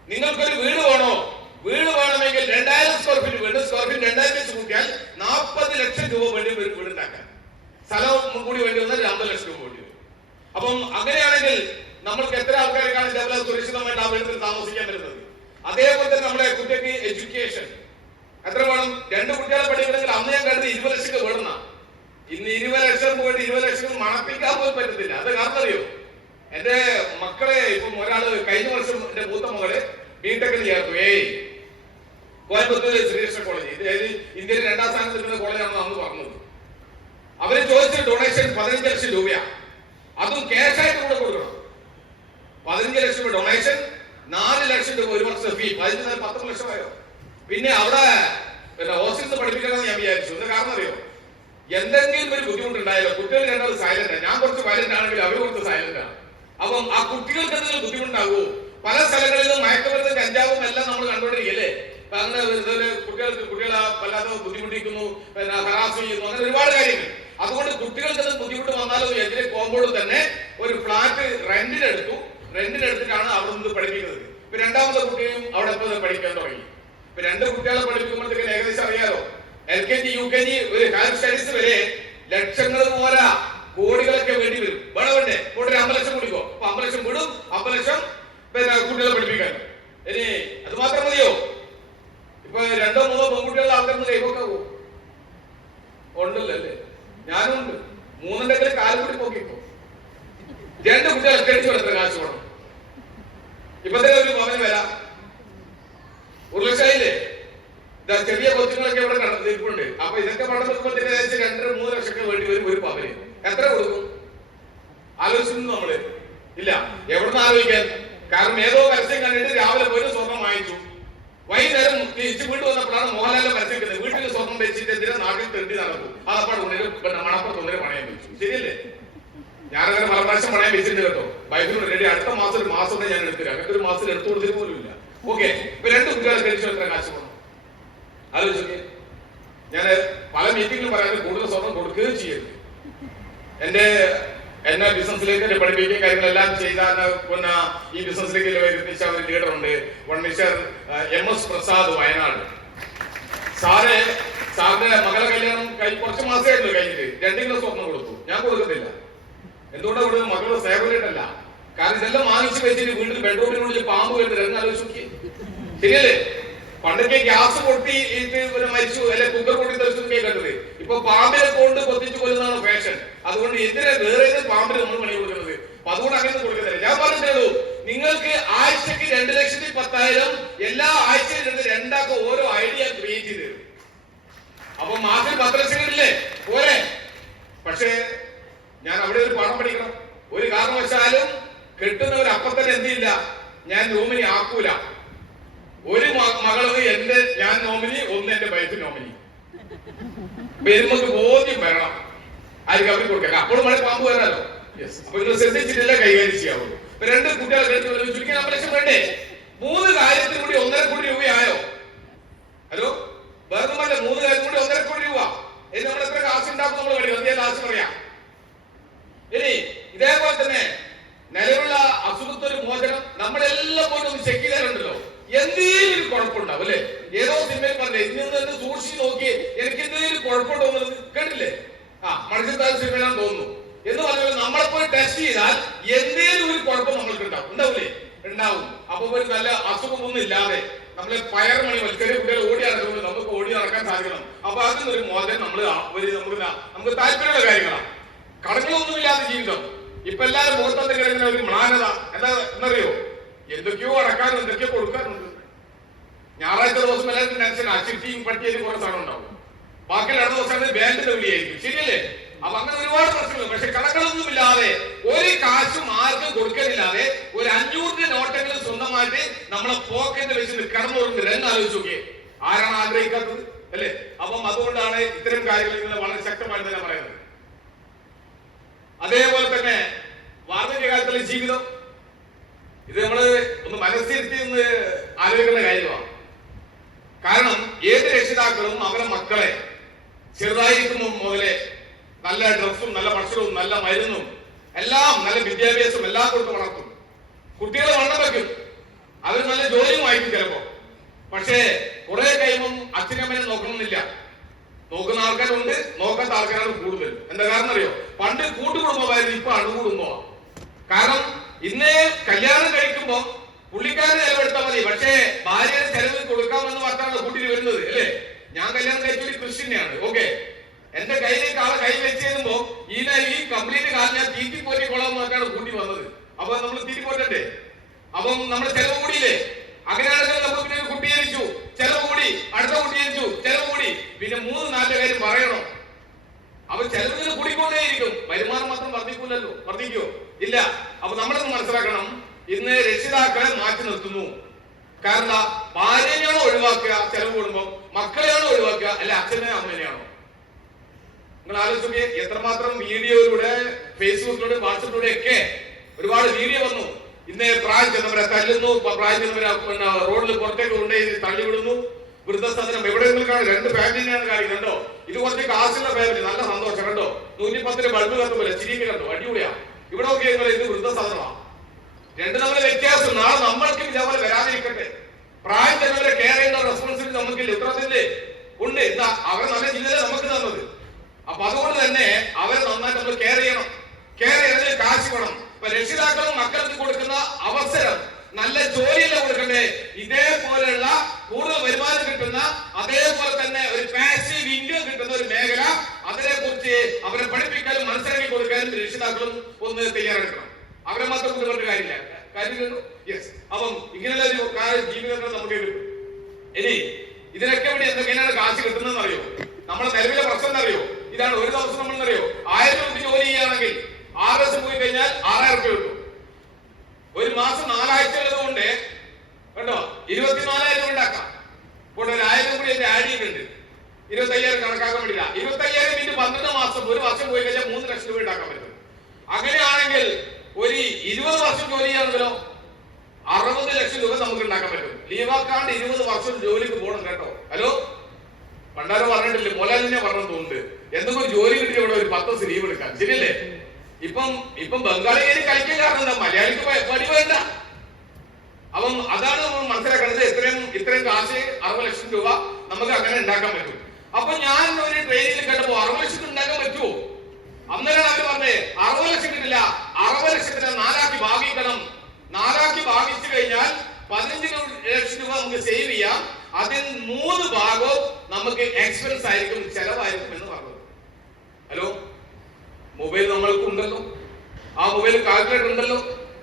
നിങ്ങൾക്കൊരു വീട് വേണോ? വീട് വേണമെങ്കിൽ 2000 സ്ക്വയർ ഫീറ്റ് വീട്, സ്ക്വയർ ഫീറ്റ് 2000 വെച്ച് കൂട്ടിയാൽ 40 ലക്ഷം രൂപ വേണ്ടി ഒരു വീട് ഉണ്ടാക്കാൻ. സ്ഥലം കൂടി വേണ്ടി വന്നാൽ 50 ലക്ഷം രൂപ വേണ്ടി വരും. അപ്പം അങ്ങനെയാണെങ്കിൽ നമ്മൾക്ക് എത്ര ആൾക്കാർക്കാണ് ഇതേപോലെ സുരക്ഷിതമായിട്ട് ആ വീട്ടിൽ താമസിക്കാൻ വരുന്നത്? അതേപോലെ തന്നെ നമ്മുടെ കുട്ടിക്ക് എഡ്യൂക്കേഷൻ എത്ര വേണം? 2 കുട്ടികളെ പഠിക്കണമെങ്കിൽ അന്ന് ഞാൻ കരുതി 20 ലക്ഷം വേണമെന്ന. ഇന്ന് 20 ലക്ഷം പോയിട്ട് 20 ലക്ഷം മണപ്പിക്കാൻ പോലും പറ്റത്തില്ല. അത് കാരണം അറിയോ, എന്റെ മക്കളെ ഇപ്പം ഒരാള് കഴിഞ്ഞ വർഷം എന്റെ മൂത്ത മകള് ബിടെക്കിന് ചേർത്തു. കോയമ്പത്തൂര് ശ്രീകൃഷ്ണ കോളേജ്, ഇത് ഇന്ത്യയിൽ 2ാം സ്ഥാനത്ത് നിൽക്കുന്ന കോളേജാണെന്ന് അന്ന് പറഞ്ഞത്. അവര് ചോദിച്ച ഡൊണേഷൻ 15 ലക്ഷം രൂപയാ. അതും ക്യാഷ് ആയിട്ട് കൂടെ കൊടുക്കണം. 15 ലക്ഷം രൂപ ഡൊണേഷൻ, 4 ലക്ഷം രൂപ ഒരു വർഷം ഫീ, 19 ലക്ഷമായോ. പിന്നെ അവിടെ ഹോസ്റ്റലിൽ പഠിപ്പിക്കണമെന്ന് ഞാൻ വിചാരിച്ചു. എന്താ കാരണം അറിയോ, എന്തെങ്കിലും ഒരു ബുദ്ധിമുട്ടുണ്ടായാലോ, കുട്ടികൾ 2 സൈലന്റ്, ഞാൻ കുറച്ച് വയലന്റ് ആണെങ്കിൽ അവർ കുറച്ച് സൈലന്റ് ആണ്. അപ്പം ആ കുട്ടികൾക്ക് എന്തെങ്കിലും ബുദ്ധിമുട്ടാകുമോ? പല സ്ഥലങ്ങളിലും മയക്കുമരുന്ന് കഞ്ചാവും എല്ലാം നമ്മൾ കണ്ടുകൊണ്ടിരിക്കല്ലേ. അങ്ങനെ കുട്ടികളെ വല്ലാതെ ബുദ്ധിമുട്ടിക്കുന്നു, ഹറാസ് ചെയ്യുന്നു, അങ്ങനെ ഒരുപാട് കാര്യങ്ങൾ. അതുകൊണ്ട് കുട്ടികൾക്ക് ബുദ്ധിമുട്ട് വന്നാലോ എതിരെ കോമ്പൗണ്ടിൽ തന്നെ ഒരു ഫ്ലാറ്റ് റെന്റിനെടുത്തിട്ടാണ് അവിടെ നിന്ന് പഠിപ്പിക്കുന്നത്. ഇപ്പൊ 2ാമത്തെ കുട്ടിയും അവിടെ പഠിക്കാൻ തുടങ്ങി. ഇപ്പൊ 2 കുട്ടികളെ പഠിപ്പിക്കുമ്പോഴത്തേക്ക് ഏകദേശം അറിയാലോ, LKG UKG ഒരു ഹയർ സ്റ്റഡീസ് വരെ ലക്ഷങ്ങൾ പോരാ, കോടികളൊക്കെ വേണ്ടി വരും. വേണ്ടേ? കൂടെ 50 ലക്ഷം കൂടിക്കോ. അപ്പൊ 50 ലക്ഷം വിടും, 50 ലക്ഷം കുട്ടികളെ പഠിപ്പിക്കാൻ. ഇനി അത് മാത്രം മതിയോ? ഇപ്പൊ 2-3 പെൺകുട്ടികളുടെ ആൾക്കാർ കൈവക്കാവോ? ഉണ്ടല്ലേ? ഞാനും ഉണ്ട്. 3 കാലുകൂടി പോക്കിപ്പോ 2 കുട്ടികളെ കഴിച്ചു എത്ര കാശ് വേണം? ഇപ്പത്തെ ഒരു പവന് വില 1 ലക്ഷമായില്ലേ? ചെറിയ കൊച്ചുങ്ങളൊക്കെ ഇവിടെ നിൽപ്പുണ്ട്. അപ്പൊ ഇതൊക്കെ പഠനം നോക്കുമ്പോഴത്തേക്ക് ഏകദേശം 2-3 ലക്ഷമൊക്കെ വേണ്ടി വരും ഒരു പവന്. എത്ര കൊടുക്കും? ആലോചിക്കുന്നു നമ്മള്? ഇല്ല. എവിടുന്ന് ആലോചിക്കാൻ? കാരണം ഏതോ പരസ്യം കണ്ടിട്ട് രാവിലെ പോയിട്ട് സ്വർണം വാങ്ങിച്ചു, വൈകുന്നേരം തിരിച്ചു വീട്ടിൽ വന്നപ്പോഴാണ് മോഹൻലാലിന്റെ പരസ്യം കിട്ടുന്നത്. വീട്ടിൽ സ്വർണം വെച്ചിട്ട് എന്തിനാ നാട്ടിൽ തെണ്ടി നടക്കും? അതപ്പാട് മണപ്പുറത്ത് ഒന്നിനെ പണയം വെച്ചു. ശരിയല്ലേ? ഞാനങ്ങനെ പല പ്രാവശ്യം പണയം വെച്ചിട്ടുണ്ട് കേട്ടോ. ബൈക്കിനോട് റെഡി. അടുത്ത മാസം ഒരു മാസം ഞാൻ എടുത്തില്ല. അങ്ങനെ ഒരു മാസം എടുത്തു കൊടുത്തിട്ട് പോലും ഇല്ല. ഓക്കെ. ഇപ്പൊ 2 കുട്ടികളെ കഴിച്ചു എത്ര കാശ് വേണം? ആലോചിച്ചോക്കെ. ഞാൻ പല മീറ്റിംഗിലും പറയാൻ കൂടുതൽ സ്വർണം കൊടുക്കുകയും ചെയ്യരുത്. എന്നെ ബിസിനസ്സിലേക്ക് പഠിപ്പിക്കുകയും കാര്യങ്ങളെല്ലാം ചെയ്താൽ പിന്നെ ഈ ബിസിനസ്സിലേക്ക് എത്തിച്ച ഒരു ലീഡർ ഉണ്ട്, മിസ്റ്റർ MS പ്രസാദ്, വയനാട്. സാറിന്റെ മകളെ കല്യാണം കുറച്ച് മാസമായിരുന്നു കഴിഞ്ഞിട്ട് 2 കിലോ സ്വർണം കൊടുത്തു. ഞാൻ കൊടുക്കത്തില്ല. എന്തുകൊണ്ടാണ് കൊടുക്കുന്നത്? മക്കളുടെ സേവനമായിട്ടല്ല. കാരണം ഇതെല്ലാം വാങ്ങിച്ചു വെച്ചിട്ട് വീട്ടിൽ ബെഡ്റൂമിനുള്ളിൽ പാമ്പ് വരുന്നത് എന്ന് ആലോചിച്ച് നോക്കി. ശരിയല്ലേ? പണ്ടൊക്കെ ഗ്യാസ് പൊട്ടിയിട്ട് മരിച്ചു, അല്ലെ കുക്കർ പൊട്ടി തെളിച്ചു കേൾക്കുന്നത്. ഇപ്പൊ പാമ്പിനെ കൊണ്ട് കൊത്തിച്ചു കൊല്ലുന്നതാണ് ഫാഷൻ. അതുകൊണ്ട് എന്തിനാ വേറെ പാമ്പിന് നമ്മൾ പണി കൊടുക്കുന്നത്? അപ്പൊ അതുകൊണ്ട് അങ്ങനെ കൊടുക്കുന്നില്ല. ഞാൻ പറഞ്ഞുള്ളൂ, നിങ്ങൾക്ക് ആഴ്ചക്ക് 2,10,000 എല്ലാ ആഴ്ചയും 2 ഓരോ ഐഡിയ ക്രിയേറ്റ് ചെയ്ത് തരും. അപ്പൊ മാസം 10 ലക്ഷം ഇല്ലേ? പോരെ? പക്ഷേ ഞാൻ അവിടെ ഒരു പാഠം പഠിക്കണം. ഒരു കാരണവശാലും കിട്ടുന്നവർ അപ്പം തന്നെ എന്തില്ല, ഞാൻ നോമിനി ആക്കൂല. ഒരു മകളത് ഞാൻ നോമിനി, ഒന്ന് എന്റെ വൈഫ് നോമിനി. വരുമ്പോ ബോധ്യം വരണം ആയിരിക്കും അവർ കൊടുക്കാം. അപ്പോഴും മഴ പാമ്പ് വരാലോ. അപ്പൊ നിങ്ങൾ ശ്രദ്ധിച്ചിട്ടില്ല കൈകാര്യം ചെയ്യാവുള്ളൂ. ഇപ്പൊ 2 കുട്ടികളെ ചുരുക്കി 4 ലക്ഷം വേണ്ടേ? 3 കാര്യത്തിന് കൂടി 1.5 കോടി രൂപയായോ? ഹലോ, വേറെ 3 കാര്യത്തിന് കൂടി 1.5 കോടി രൂപ. ഇനി നമ്മൾ എത്ര കാശ് ഉണ്ടാക്കും? നമ്മൾ പഠിക്കും, അതേ കാശ് പറയാം. ഇനി ഇതേപോലെ തന്നെ നിലവിലുള്ള അസുഖത്തൊരു മോചനം നമ്മളെല്ലാം പോലും ഒന്ന് ചെക്ക് ചെയ്താലുണ്ടല്ലോ, എന്തെങ്കിലും ഒരു കുഴപ്പമുണ്ടാവും അല്ലെ? ഏതോ സിനിമയിൽ പറഞ്ഞേ, ഇന്ന് സൂക്ഷിച്ച് നോക്കി എനിക്ക് എന്തെങ്കിലും കുഴപ്പമുണ്ടോ എന്നുള്ളത് കേട്ടില്ലേ? മത്സ്യത്താൽ സിനിമയിലാന്ന് തോന്നുന്നു. എന്ന് പറഞ്ഞാൽ നമ്മളെ പോയി ടെസ്റ്റ് ചെയ്താൽ എന്തെങ്കിലും ഒരു കുഴപ്പം നമ്മൾക്ക് ഉണ്ടാവില്ലേ? ഉണ്ടാവും. അപ്പൊ ഒരു നല്ല അസുഖമൊന്നും ഇല്ലാതെ നമ്മളെ പയർ മണി ചെറിയ കുട്ടികൾ ഓടി നടക്കുമ്പോൾ നമുക്ക് ഓടി നടക്കാൻ സാധിക്കണം. അപ്പൊ അതിനൊരു മോചനം നമുക്ക് താല്പര്യമുള്ള കാര്യങ്ങളാണ്. കടങ്ങളൊന്നുമില്ലാത്ത ജീവിതം. ഇപ്പൊ എല്ലാവരും മുഖത്തത്തെ കിടക്കുന്ന ഒരു മ്ലാനത എന്നറിയോ? എന്തൊക്കെയോ അടക്കാനും എന്തൊക്കെയോ കൊടുക്കാനുണ്ട്. ഞായറാഴ്ച ദിവസം എല്ലാവരും ടെൻഷൻ, ചിട്ടിയും പട്ടിയും കുറെ സാധനം ഉണ്ടാവും. ബാക്കി 2 ദിവസം ബാങ്കിന്റെ വിളിയായിരിക്കും. ശരിയല്ലേ? അപ്പൊ അങ്ങനെ ഒരുപാട് പ്രശ്നങ്ങൾ. പക്ഷെ കടകളൊന്നുമില്ലാതെ ഒരു കാശും ആർക്കും കൊടുക്കാനില്ലാതെ ഒരു 500 നോട്ടെങ്കിലും സ്വന്തമായിട്ട് നമ്മളെ പോക്കറ്റ് വെച്ച് കിടന്നുകൊണ്ട് ആലോചിച്ച് നോക്കിയേ. ആരാണ് ആഗ്രഹിക്കാത്തത് അല്ലേ? അപ്പം അതുകൊണ്ടാണ് ഇത്തരം കാര്യങ്ങളിൽ നിന്ന് വളരെ ശക്തമായി തന്നെ പറയുന്നത്. അതേപോലെ തന്നെ വാർദ്ധക്യകാലത്തുള്ള ജീവിതം, ഇത് നമ്മള് ഒന്ന് മനസ്സിരുത്തി ഒന്ന് ആലോചിക്കേണ്ട കാര്യമാണ്. കാരണം ഏത് രക്ഷിതാക്കളും അവരുടെ മക്കളെ ചെറുതായിരിക്കുമ്പോൾ മുതലേ നല്ല ഡ്രസ്സും നല്ല ഭക്ഷണവും നല്ല മരുന്നും എല്ലാം നല്ല വിദ്യാഭ്യാസവും എല്ലാം കൊടുത്ത് വളർത്തും. കുട്ടികളെ വണ്ണം വയ്ക്കും, അവർ നല്ല ജോലിയും വായിക്കും ചിലപ്പോ. പക്ഷേ കുറെ കഴിയുമ്പം അച്ഛനമ്മനെ നോക്കണമെന്നില്ല. നോക്കുന്ന ആൾക്കാരുണ്ട്, നോക്കാത്ത ആൾക്കാരാണ് കൂടുതൽ. എന്താ കാരണം അറിയോ? പണ്ട് കൂട്ടുകുടുംബമായിരുന്നു, ഇപ്പൊ അണുകുടുംബമാണ്. കാരണം ഇന്നേ കല്യാണം കഴിക്കുമ്പോ പുള്ളിക്കാരൻ ചെലവെടുത്താൽ മതി, പക്ഷേ ഭാര്യയുടെ ചെലവ് കൊടുക്കാമെന്ന് പറഞ്ഞാണ് കൂട്ടിന് വരുന്നത് അല്ലേ? ഞാൻ കല്യാണം കഴിച്ചൊരു ക്രിസ്ത്യനെയാണ്, ഓക്കെ. എന്റെ കയ്യിലേക്ക് ആളെ കൈ വെച്ച് തരുമ്പോ ഈ കംപ്ലീറ്റ് കാലം ഞാൻ തീറ്റി പോറ്റിക്കൊള്ളാന്ന് പറഞ്ഞാണ് കൂട്ടി വന്നത്. അപ്പൊ നമ്മൾ തീറ്റി പോറ്റണ്ടേ? അപ്പം നമ്മൾ ചെലവ് കൂടിയില്ലേ? അങ്ങനെയാണെങ്കിൽ നമുക്ക് പിന്നെ ഒരു കുട്ടി ജനിച്ചു, ചെലവ് കൂടി. അടുത്ത കുട്ടി ജനിച്ചു, ചെലവ് കൂടി. പിന്നെ 3-4 കാര്യം പറയണം. അപ്പൊ ചെലവുകൾ കൂടിക്കൊണ്ടേയിരിക്കും, വരുമാനം മാത്രം വർദ്ധിക്കൂലല്ലോ. വർദ്ധിക്കോ? ഇല്ല. അപ്പൊ നമ്മളൊന്ന് മനസ്സിലാക്കണം, ഇന്ന് രക്ഷിതാക്കളെ മാറ്റി നിർത്തുന്നു. കാരണം ഭാര്യനെയാണോ ഒഴിവാക്കുക ചെലവ് കൂടുമ്പോ, മക്കളെയാണോ ഒഴിവാക്കുക, അല്ല അച്ഛനെയോ അമ്മേനെയാണോ? നിങ്ങൾ ആലോചിച്ച് എത്രമാത്രം വീഡിയോയിലൂടെ, ഫേസ്ബുക്കിലൂടെ, വാട്സപ്പിലൂടെ ഒക്കെ ഒരുപാട് വീഡിയോ വന്നു. ഇന്ന് പ്രായം ചെന്നവരെ തല്ലുന്നു, പ്രായം ചെന്നവരെ റോഡിൽ പുറത്തേക്ക് കൊണ്ടുപോയി തള്ളിവിടുന്നു. വൃദ്ധസദനം എവിടെ നിങ്ങൾ കാണും? 2 ഫാമിലിനെയാണ് കാര്യം. കണ്ടോ? ഇത് കുറച്ച് കാശുള്ള ഫാമിലി, നല്ല സന്തോഷം. കണ്ടോ? 110 ബൾബ് കത്തുപോലെ ചിരിക്ക് കണ്ടോ? അടിപൊളിയാ. ഇവിടെ നോക്കിയാൽ ഇത് വൃദ്ധസദനമാണ്. 2 തമ്മിൽ വ്യത്യാസം. നാളെ നമ്മൾക്കും ഇതേപോലെ വരാതിരിക്കട്ടെ. പ്രായം ചെന്നവരെ കെയർ ചെയ്യുന്ന റെസ്പോൺസിബിലിറ്റി നമുക്കില്ല, ഉത്തരവാദിത്തം ഉണ്ട്. എന്താ അവരെ നല്ല ജീവിതം നമുക്ക് തന്നത്. അപ്പൊ അതുകൊണ്ട് തന്നെ അവരെ നന്നായിട്ട് നമ്മൾ കെയർ ചെയ്യണം. കെയർ ചെയ്യുന്നതിന് കാശ് വേണം. ഇപ്പൊ രക്ഷിതാക്കളും മക്കൾക്ക് കൊടുക്കുന്ന അവസരം നല്ല ജോലിയല്ല കൊടുക്കണ്ടേ? ഇതേപോലെയുള്ള കൂടുതൽ വരുമാനം കിട്ടുന്ന, അതേപോലെ തന്നെ ഒരു പാസീവ് ഇൻകം കിട്ടുന്ന ഒരു മേഖല, അതിനെ കുറിച്ച് അവരെ പഠിപ്പിക്കാനും മനസ്സിലാക്കി കൊടുക്കാനും രക്ഷിതാക്കളും ഒന്ന് തയ്യാറെടുക്കണം. അവരെ മാത്രം കൊടുക്കേണ്ട കാര്യമില്ല. യെസ്. അപ്പം ഇങ്ങനെയുള്ള ഒരു ജീവിതങ്ങൾ നമുക്ക് കിട്ടും. ഇനി ഇതിനൊക്കെ വേണ്ടി എന്തൊക്കെയാണ് കാശ് കിട്ടുന്നതെന്ന് അറിയോ? നമ്മുടെ നിലവിലെ പ്രശ്നം എന്നറിയോ? ഇതാണ്. ഒരു ദിവസം നമ്മൾ അറിയോ 1000 രൂപ ജോലി ചെയ്യുകയാണെങ്കിൽ 6 ദിവസം പോയി കഴിഞ്ഞാൽ 6000 രൂപ കിട്ടും. ഒരു മാസം 4 ആഴ്ച ഉള്ളതുകൊണ്ട് കേട്ടോ 24,000 ഉണ്ടാക്കാം. ഇപ്പോൾ 1000 കൂടി എന്റെ ആഡ് ചെയ്തിട്ടുണ്ട്. 25,000 കണക്കാക്കാൻ വേണ്ടിയില്ല. 25,000 × 12 മാസം, ഒരു വർഷം പോയി കഴിഞ്ഞാൽ 3 ലക്ഷം രൂപ ഉണ്ടാക്കാൻ പറ്റും. അങ്ങനെയാണെങ്കിൽ ഒരു 20 വർഷം ജോലി ചെയ്യാണെങ്കിലോ 60 ലക്ഷം രൂപ നമുക്ക് ഉണ്ടാക്കാൻ പറ്റും. ലീവാക്കാണ്ട് 20 വർഷം ജോലിക്ക് പോകണം കേട്ടോ. ഹലോ, പണ്ടാരോ പറഞ്ഞിട്ടില്ലേ? മോലാലിനെ പറഞ്ഞു തോന്നുന്നുണ്ട്. എന്തെങ്കിലും ഒരു ജോലി കിട്ടിയ ഇവിടെ ഒരു 10 ദിവസം ലീവ് എടുക്കാൻ. ശരിയല്ലേ? ഇപ്പം ബംഗാളിയിൽ കളിക്കാൻ കാരണം എന്താ? മലയാളിക്ക് പണി വേണ്ട. അപ്പം അതാണ് നമ്മൾ മനസ്സിലാക്കുന്നത്. ഇത്രയും കാശ് 60 ലക്ഷം രൂപ നമുക്ക് അങ്ങനെ ഉണ്ടാക്കാൻ പറ്റും. അപ്പൊ ഞാൻ ഒരു ട്രെയിനിൽ കണ്ടപ്പോ 60 ലക്ഷം ഉണ്ടാക്കാൻ പറ്റുമോ? അന്നേരം അവർ പറഞ്ഞേ 60 ലക്ഷം കിട്ടില്ല, 60 ലക്ഷത്തിന് 4 ആക്കി ഭാഗിക്കണം. 4 ആക്കി ഭാഗിച്ചു കഴിഞ്ഞാൽ 15 ലക്ഷം രൂപ നമുക്ക് സേവ് ചെയ്യാം. അതിൽ 3 ഭാഗവും നമുക്ക് എക്സ്പെൻസ് ആയിരിക്കും, ചെലവായിരിക്കും എന്ന് പറഞ്ഞു. ഹലോ, മൊബൈൽ നമ്മൾക്ക് ഉണ്ടല്ലോ, ആ മൊബൈൽ കാൽക്കുലേറ്റർ ഉണ്ടല്ലോ.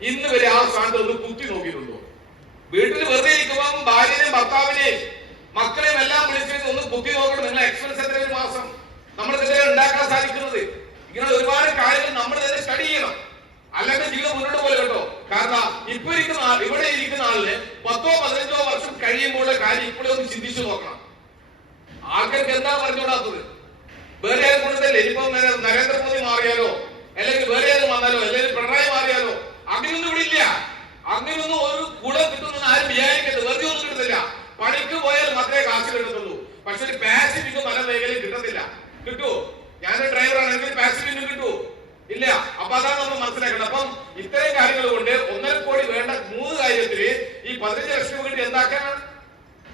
ഇന്ന് വരെ ആ സ്ഥാനത്ത് ഒന്ന് കുത്തി നോക്കിയിട്ടുണ്ടോ? വീട്ടിൽ വെറുതെ ഇരിക്കുമ്പോൾ ഭാര്യനെയും ഭർത്താവിനെയും മക്കളെയും എല്ലാം വിളിച്ചിട്ട് ഒന്ന് കുത്തി നോക്കണം. നിങ്ങളെ എക്സ്പെൻസ് എത്ര ഒരു മാസം നമ്മൾ ഇതിനെ ഉണ്ടാക്കാൻ സാധിക്കുന്നത്? ഇങ്ങനെ ഒരുപാട് കാര്യങ്ങൾ നമ്മൾ തന്നെ സ്റ്റഡി ചെയ്യണം. അല്ലെങ്കിൽ ജീവിതം മുന്നോട്ട് പോലെ കേട്ടോ. കാരണം ഇവിടെ ഇരിക്കുന്ന ആളിന് 10-15 വർഷം കഴിയുമ്പോൾ കാര്യം ഇപ്പോഴും ഒന്ന് ചിന്തിച്ചു നോക്കണം. ആൾക്കാർക്ക് എന്താ പറഞ്ഞുകൂടാത്തത്? വേറെ ആരും കൊടുത്തല്ലേ? ഇനിയിപ്പം നരേന്ദ്രമോദി മാറിയാലോ, അല്ലെങ്കിൽ വേറെ ആരും വന്നാലോ, അല്ലെങ്കിൽ പിണറായി മാറിയാലോ, അങ്ങനെയൊന്നും ഇവിടെ ഇല്ല. അങ്ങനെയൊന്നും ഒരു ഗുണം കിട്ടുമെന്ന് ആരും വിചാരിക്കരുത്. വെറുതെ ഒന്നും കിട്ടുന്നില്ല. പണിക്ക് പോയാൽ മാത്രമേ കാശ് കിട്ടത്തുള്ളൂ. പക്ഷെ ഒരു പാസീവ് ഇൻകം പല മേഖലയിൽ കിട്ടത്തില്ല. കിട്ടുമോ? ഞാനൊരു ഡ്രൈവർ ആണെങ്കിൽ പാസീവ് ഇൻകം കിട്ടുമോ? ഇല്ല. അപ്പൊ അതാണ് നമ്മൾ മനസ്സിലാക്കേണ്ടത്. അപ്പം ഇത്രയും കാര്യങ്ങൾ കൊണ്ട് 1.5 കോടി വേണ്ട 3 കാര്യത്തില് ഈ 15 ലക്ഷം കിട്ടി എന്താക്കാനാണ്?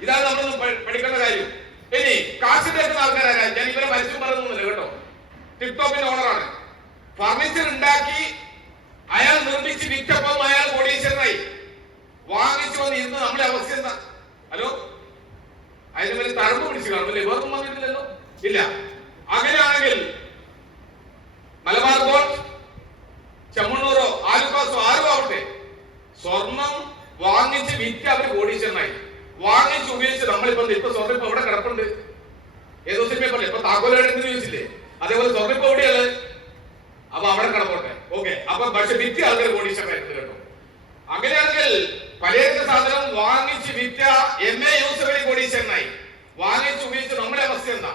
ഇതാണ് നമ്മളൊന്നും പഠിക്കേണ്ട കാര്യം. ഇനി കാശിന്റെ ആൾക്കാരാണ്. ഞാൻ ഇവരെ മത്സ്യം പറയുന്നില്ല കേട്ടോ. ടിപ്ടോപ്പിന്റെ ഓണറാണ്. ഫർണിച്ചർ ഉണ്ടാക്കി അയാൾ നിർമ്മിച്ച് വിറ്റപ്പം അയാൾ കോടീശ്വരനായി. വാങ്ങിച്ചു വന്ന് ഇരുന്ന് നമ്മുടെ അവസ്ഥ എന്താ? ഹലോ, അതിന് മേലെ തഴമ്പ് പിടിച്ചു കാണുമല്ലേ? വേറൊന്നും വന്നിട്ടില്ലല്ലോ. ഇല്ല. അങ്ങനെയാണെങ്കിൽ മലബാർ ഗോൾഡ്, ചെമ്മണ്ണൂരോ ആലുക്കാസോ ആരോ ആവട്ടെ, സ്വർണം വാങ്ങിച്ച് വിറ്റ് അവർ കോടീശ്വരനായി. വാങ്ങിച്ച് ഉപയോഗിച്ച് നമ്മളിപ്പോ സ്വർണ്ണം ഇപ്പൊ എവിടെ കിടപ്പുണ്ട്? ഏതോ സിനിമ ഇപ്പൊ താക്കോലെടുത്ത് ചോദിച്ചില്ലേ? അതേപോലെ സ്വർണ്ണം ഇപ്പൊ എവിടെയാണ്? അപ്പൊ അവിടെ കിടപ്പോട്ടെ. ഓക്കെ. അപ്പൊ പക്ഷെ വിറ്റ് ആൾക്കാർ കോടീശ്വരനായിരുന്നു കേട്ടോ. അങ്ങനെയാണെങ്കിൽ പലചരക്ക് സാധനം വാങ്ങിച്ച് വിറ്റ MA യൂസഫലി കോടീശ്വരനായി. വാങ്ങിച്ച് ഉപയോഗിച്ച് നമ്മുടെ അവസ്ഥ എന്താ?